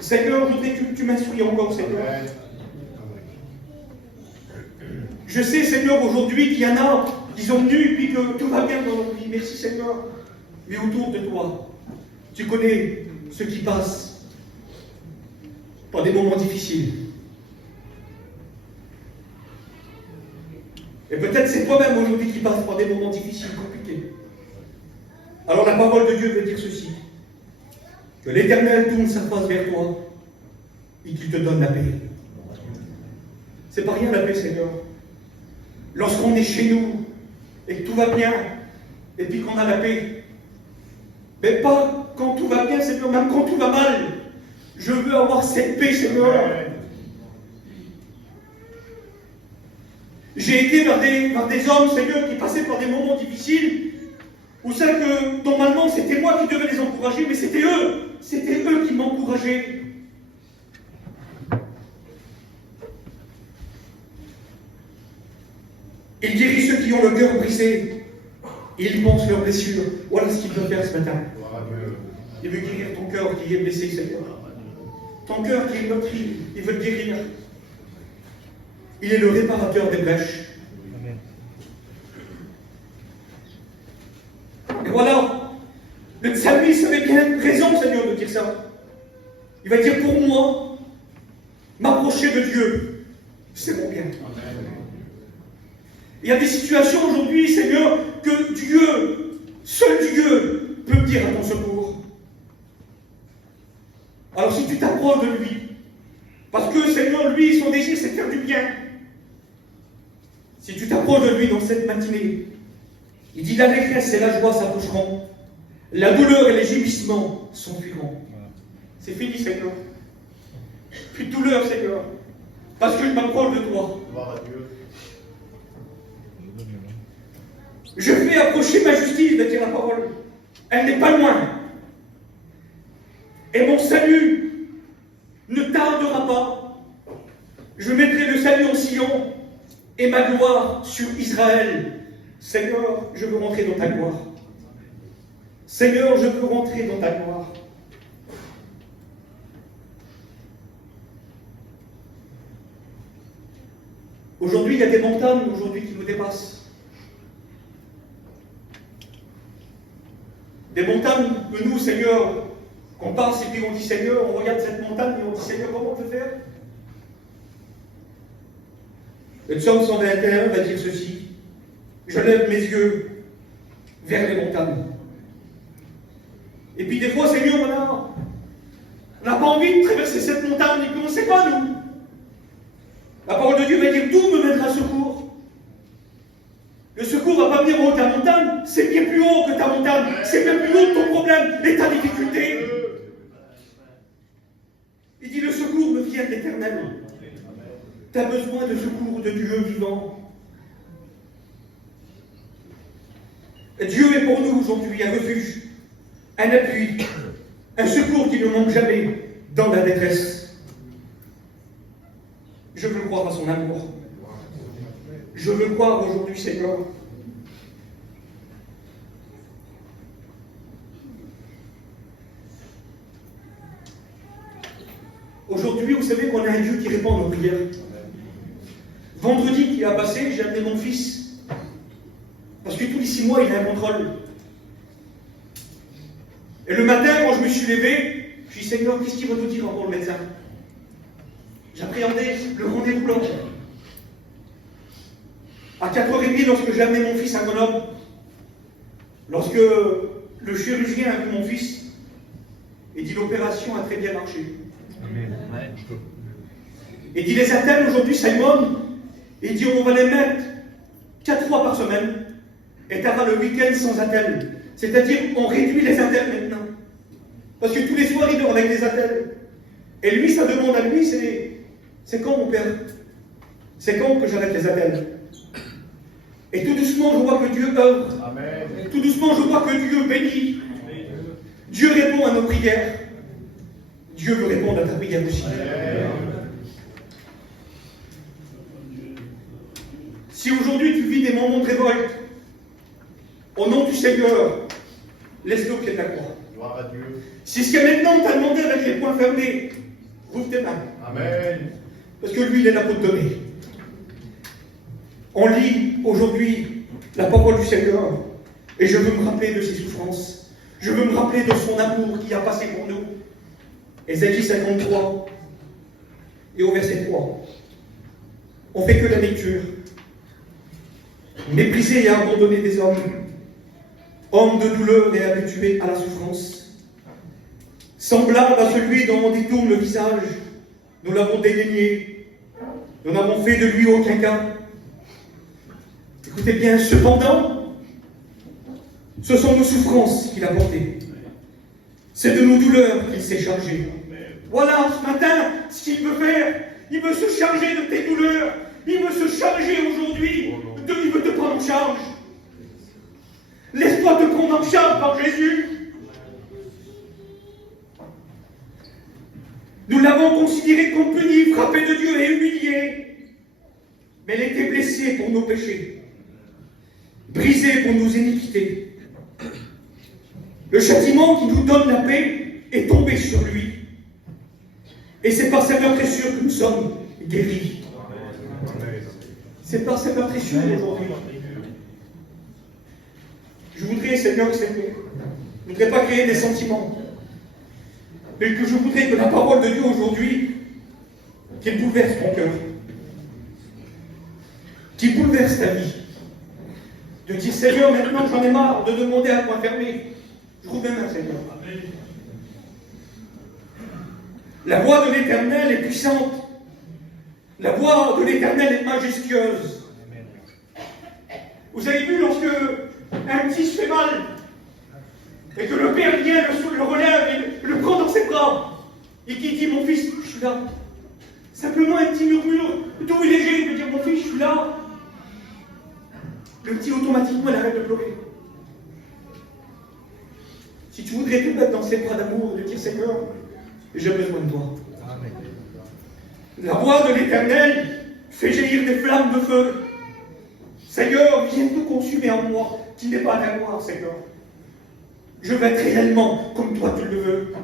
Seigneur, je voudrais que tu m'instruis encore, Seigneur. Je sais, Seigneur, aujourd'hui qu'il y en a qui sont venus et puis que tout va bien dans leur vie. Merci, Seigneur. Mais autour de toi, tu connais ceux qui passent par des moments difficiles. Et peut-être c'est toi-même aujourd'hui qui passes par des moments difficiles, compliqués. Alors la parole de Dieu veut dire ceci. Que l'Éternel tourne sa face vers toi et qu'il te donne la paix. C'est pas rien la paix, Seigneur. Lorsqu'on est chez nous et que tout va bien et puis qu'on a la paix, Mais pas quand tout va bien, Seigneur, même quand tout va mal. Je veux avoir cette paix, Seigneur. Amen. J'ai été vers des hommes, Seigneur, qui passaient par des moments difficiles, où c'est que, normalement, c'était moi qui devais les encourager, mais c'était eux qui m'encourageaient. Il guérit ceux qui ont le cœur brisé. Il pense leurs blessures. Voilà ce qu'il veut faire ce matin. Gloire à Dieu. Il veut guérir ton cœur qui est blessé, Seigneur. Ton cœur qui est meurtri, il veut le guérir. Il est le réparateur des brèches. Et voilà, le psalmiste avait bien raison, Seigneur, de dire ça. Il va dire, pour moi, m'approcher de Dieu, c'est mon bien. Il y a des situations aujourd'hui, Seigneur, que Dieu, seul Dieu, peut venir à ton secours. Alors si tu t'approches de lui, parce que Seigneur, lui, son désir, c'est de faire du bien. Si tu t'approches de lui dans cette matinée, il dit l'allégresse et la joie s'approcheront, la douleur et les gémissements s'enfuiront. C'est fini, Seigneur. Plus de douleur, Seigneur, parce que je m'approche de toi. Gloire à Dieu. Je fais approcher ma justice, va dire la parole. Elle n'est pas loin. Et mon salut ne tardera pas. Je mettrai le salut en Sion et ma gloire sur Israël. Seigneur, je veux rentrer dans ta gloire. Seigneur, je veux rentrer dans ta gloire. Aujourd'hui, il y a des montagnes qui nous dépassent. Des montagnes que nous, Seigneur, qu'on passe et puis on dit Seigneur, on regarde cette montagne et on dit Seigneur, comment on peut faire? Le psaume 121 va dire ceci: je lève mes yeux vers les montagnes. Et puis des fois, Seigneur, on n'a pas envie de traverser cette montagne et puis on ne sait pas, nous. La parole de Dieu va dire d'où me viendra secours. Le secours ne va pas venir au haut de ta montagne, c'est bien plus haut que ta montagne, c'est bien plus haut que ton problème et ta difficulté. Il dit le secours me vient de l'Éternel. Tu as besoin de secours de Dieu vivant. Et Dieu est pour nous aujourd'hui un refuge, un appui, un secours qui ne manque jamais dans la détresse. Je veux croire à son amour. Je veux croire aujourd'hui, Seigneur. Aujourd'hui, vous savez qu'on a un Dieu qui répond à nos prières. Vendredi qui a passé, j'ai amené mon fils. Parce que tous les 6 mois, il a un contrôle. Et le matin, quand je me suis levé, je dis Seigneur, qu'est-ce qu'il va nous dire encore le médecin? J'appréhendais le rendez-vous blanc. À 4h30, lorsque j'ai amené mon fils à Grenoble, lorsque le chirurgien a vu mon fils, il dit l'opération a très bien marché. Il dit les attelles aujourd'hui, Simon, il dit on va les mettre 4 fois par semaine et tu auras le week-end sans attelles. C'est-à-dire on réduit les attelles maintenant. Parce que tous les soirs il dort avec des attelles. Et lui, sa demande à lui, c'est quand mon père? C'est quand que j'arrête les attelles? Et tout doucement, je vois que Dieu œuvre. Amen. Tout doucement, je vois que Dieu bénit. Dieu répond à nos prières. Dieu veut répondre à ta prière aussi. Amen. Si aujourd'hui tu vis des moments de révolte, au nom du Seigneur, laisse-le au pied de la croix. Gloire à Dieu. Si ce que maintenant t'a demandé avec les poings fermés, rouvre tes mains. Amen. Parce que lui, il est là pour te donner. On lit aujourd'hui la parole du Seigneur et je veux me rappeler de ses souffrances. Je veux me rappeler de son amour qui a passé pour nous. Ésaïe 53 et au verset 3. On fait que la lecture. Méprisé et abandonné des hommes, homme de douleur et habitué à la souffrance, semblable à celui dont on détourne le visage, nous l'avons dédaigné, nous n'avons fait de lui aucun cas. Écoutez bien, cependant, ce sont nos souffrances qu'il a portées. C'est de nos douleurs qu'il s'est chargé. Voilà, ce matin, ce qu'il veut faire. Il veut se charger de tes douleurs. Il veut se charger aujourd'hui. Il veut te prendre en charge. Laisse-toi te prendre en charge par Jésus. Nous l'avons considéré comme puni, frappé de Dieu et humilié. Mais il était blessé pour nos péchés, brisé pour nos iniquités. Le châtiment qui nous donne la paix est tombé sur lui. Et c'est par sa meurtrissure que nous sommes guéris. C'est par sa meurtrissure aujourd'hui. Je voudrais, Seigneur, que je ne voudrais pas créer des sentiments, mais que je voudrais que la parole de Dieu aujourd'hui, qu'elle bouleverse ton cœur, qui bouleverse ta vie. De dire, Seigneur, maintenant j'en ai marre de demander à quoi fermer. Je rouvre ma main, Seigneur. La voix de l'Éternel est puissante. La voix de l'Éternel est majestueuse. Vous avez vu lorsque un petit se fait mal et que le père vient, le relève et le prend dans ses bras et qui dit, mon fils, je suis là. Simplement un petit murmure doux et léger, il veut dire, mon fils, je suis là. Le petit automatiquement il arrête de pleurer. Si tu voudrais te mettre dans ses bras d'amour, de dire, Seigneur, j'ai besoin de toi. Amen. La voix de l'Éternel fait jaillir des flammes de feu. Seigneur, viens tout consumer en moi, qui n'est pas à moi, Seigneur. Je veux être réellement comme toi tu le veux.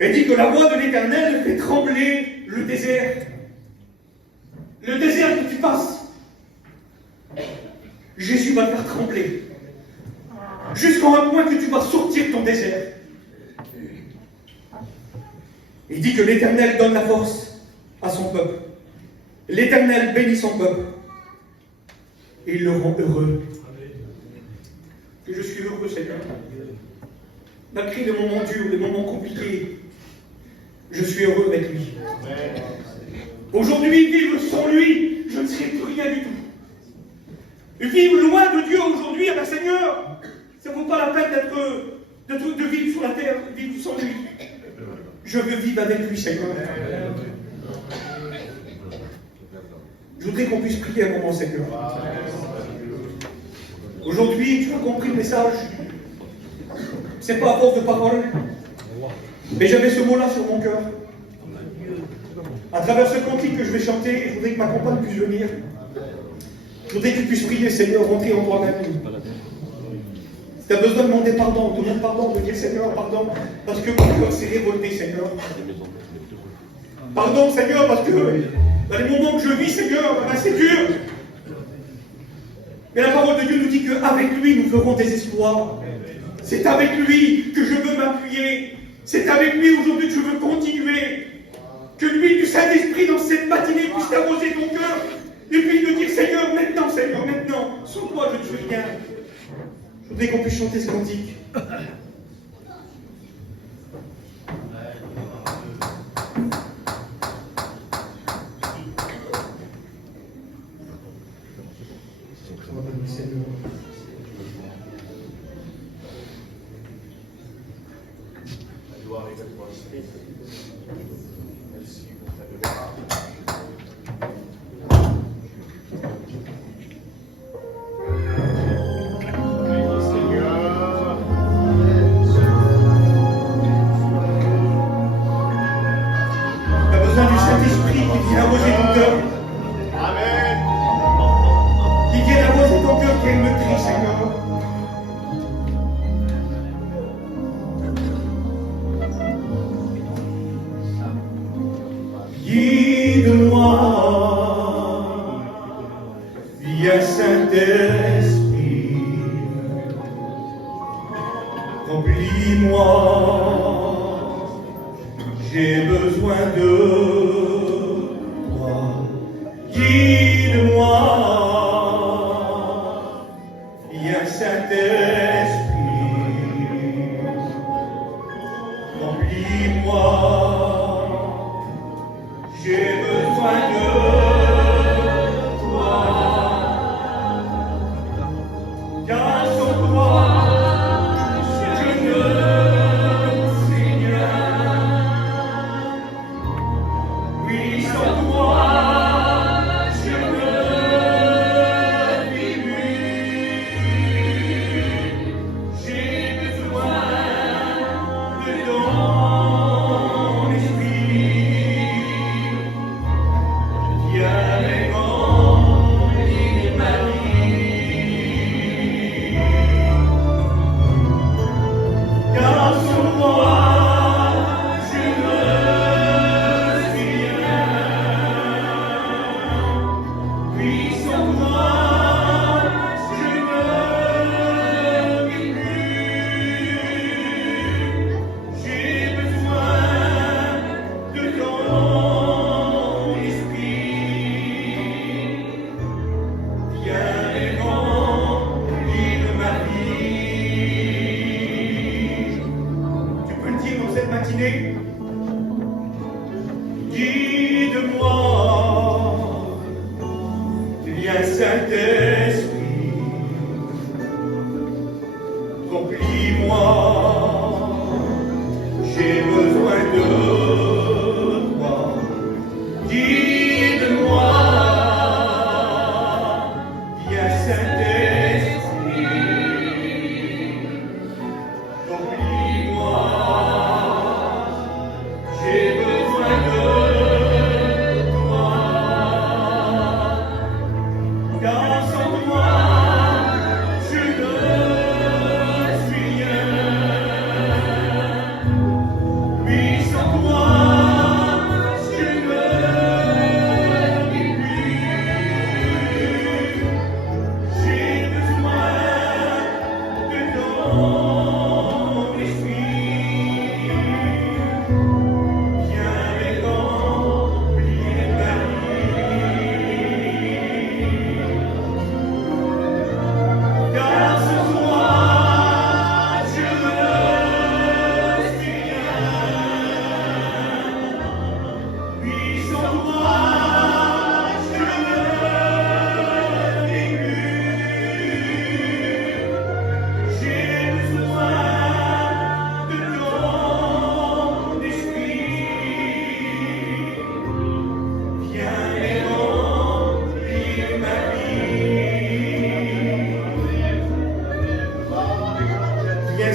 Et dit que la voix de l'Éternel fait trembler le désert. Le désert que tu passes, Jésus va te faire trembler. Jusqu'à un point que tu vas sortir de ton désert. Il dit que l'Éternel donne la force à son peuple. L'Éternel bénit son peuple. Et il le rend heureux. Que je suis heureux, Seigneur. Malgré les moments durs, les moments compliqués, je suis heureux avec lui. Aujourd'hui, vivre sans lui, je ne serai plus rien du tout. Vivre loin de Dieu aujourd'hui, eh bien, Seigneur, ça ne vaut pas la peine de vivre sur la terre, vivre sans lui. Je veux vivre avec lui, Seigneur. Je voudrais qu'on puisse prier un moment, Seigneur. Aujourd'hui, tu as compris le message. C'est pas à force de parole, mais j'avais ce mot-là sur mon cœur. À travers ce cantique que je vais chanter, je voudrais que ma compagne puisse venir. Je voudrais que tu puisses prier, Seigneur, rentrer en toi-même. Si tu as besoin de demander pardon, de demander pardon, de dire Seigneur, pardon, parce que mon cœur s'est révolté, Seigneur. Pardon, Seigneur, parce que dans les moments que je vis, Seigneur, ben, c'est dur. Mais la parole de Dieu nous dit qu'avec lui, nous ferons des exploits. C'est avec lui que je veux m'appuyer. C'est avec lui aujourd'hui que je veux continuer. Que l'huile du Saint-Esprit dans cette matinée puisse arroser ton cœur. Et puis de dire Seigneur, maintenant, sans toi je ne suis rien. Je voudrais qu'on puisse chanter ce cantique.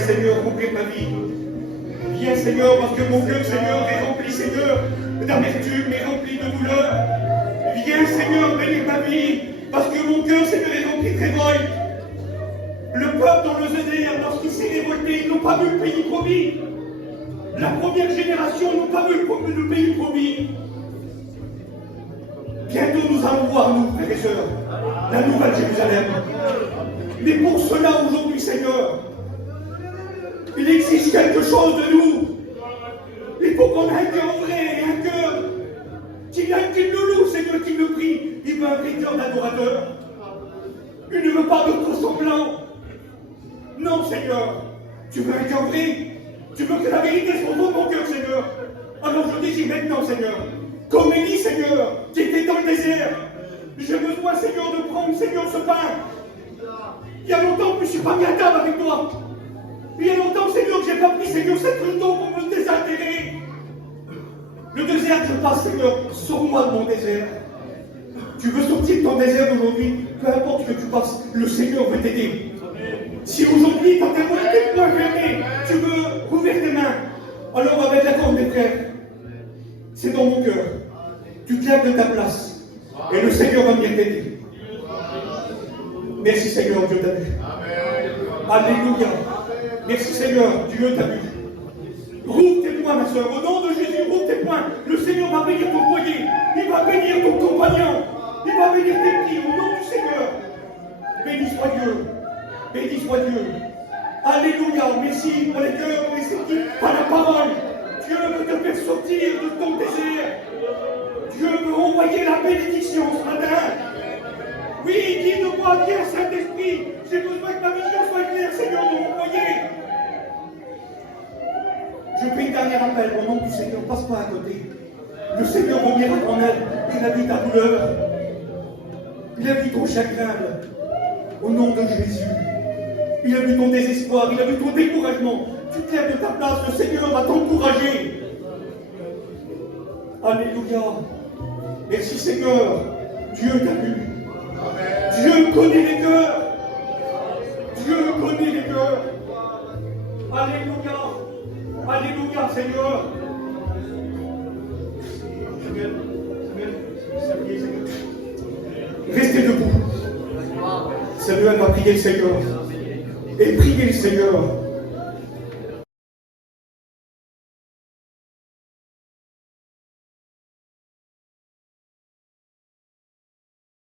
Seigneur, remplir ma vie. Viens, Seigneur, parce que mon cœur, Seigneur, est rempli, Seigneur, d'amertume, est rempli de douleur. Viens, Seigneur, bénir ma vie, parce que mon cœur, Seigneur, est rempli de révolte. Le peuple dans le Zédéer, lorsqu'il s'est révolté, ils n'ont pas vu le pays promis. La première génération n'a pas vu le pays promis. Bientôt nous allons voir, nous, frères et sœurs, la nouvelle Jérusalem. Mais pour cela, aujourd'hui, Seigneur, il existe quelque chose de nous. Il faut qu'on ait un cœur vrai et un cœur qui le loue, Seigneur, qui le prie. Il veut un vrai cœur d'adorateur. Il ne veut pas de faux semblants. Non, Seigneur, tu veux un cœur vrai. Tu veux que la vérité soit dans mon cœur, Seigneur. Alors je dis maintenant, Seigneur, comme Élie, Seigneur, qui était dans le désert, j'ai besoin, Seigneur, de prendre, Seigneur, ce pain. Il y a longtemps que je ne suis pas mis à table avec toi. Il y a longtemps, Seigneur, que je n'ai pas pris, Seigneur, cette leçon pour me désaltérer. Le désert que je passe, Seigneur, sors-moi de mon désert. Tu veux sortir de ton désert aujourd'hui, peu importe ce que tu passes, le Seigneur veut t'aider. Si aujourd'hui, quand tu es moins fermé, tu veux ouvrir tes mains, alors on va mettre d'accord, mes frères. C'est dans mon cœur. Tu te lèves de ta place. Et le Seigneur va venir t'aider. Merci Seigneur, Dieu t'a vu. Alléluia. Merci Seigneur, Dieu t'a vu. Rouvre tes poings, ma soeur. Au nom de Jésus, rouvre tes poings. Le Seigneur va bénir ton foyer. Il va bénir ton compagnon. Il va bénir tes petits. Au nom du Seigneur. Béni soit Dieu. Béni soit Dieu. Alléluia. Merci pour les cœurs réceptifs par la parole. Dieu veut te faire sortir de ton désert. Dieu veut envoyer la bénédiction ce matin. Oui, dis de moi, viens Saint-Esprit. J'ai besoin que ma vision soit claire, Seigneur, de mon foyer. Je fais une dernière appel au nom du Seigneur. Passe pas à côté. Le Seigneur veut venir à ton aide. Il a vu ta douleur. Il a vu ton chagrin. Au nom de Jésus. Il a vu ton désespoir. Il a vu ton découragement. Tu te lèves de ta place. Le Seigneur va t'encourager. Alléluia. Merci Seigneur. Dieu t'a vu. Dieu connaît les cœurs. Dieu connaît les cœurs. Alléluia. Alléluia, Seigneur. Restez debout. Samuel va prier le Seigneur. Et priez le Seigneur.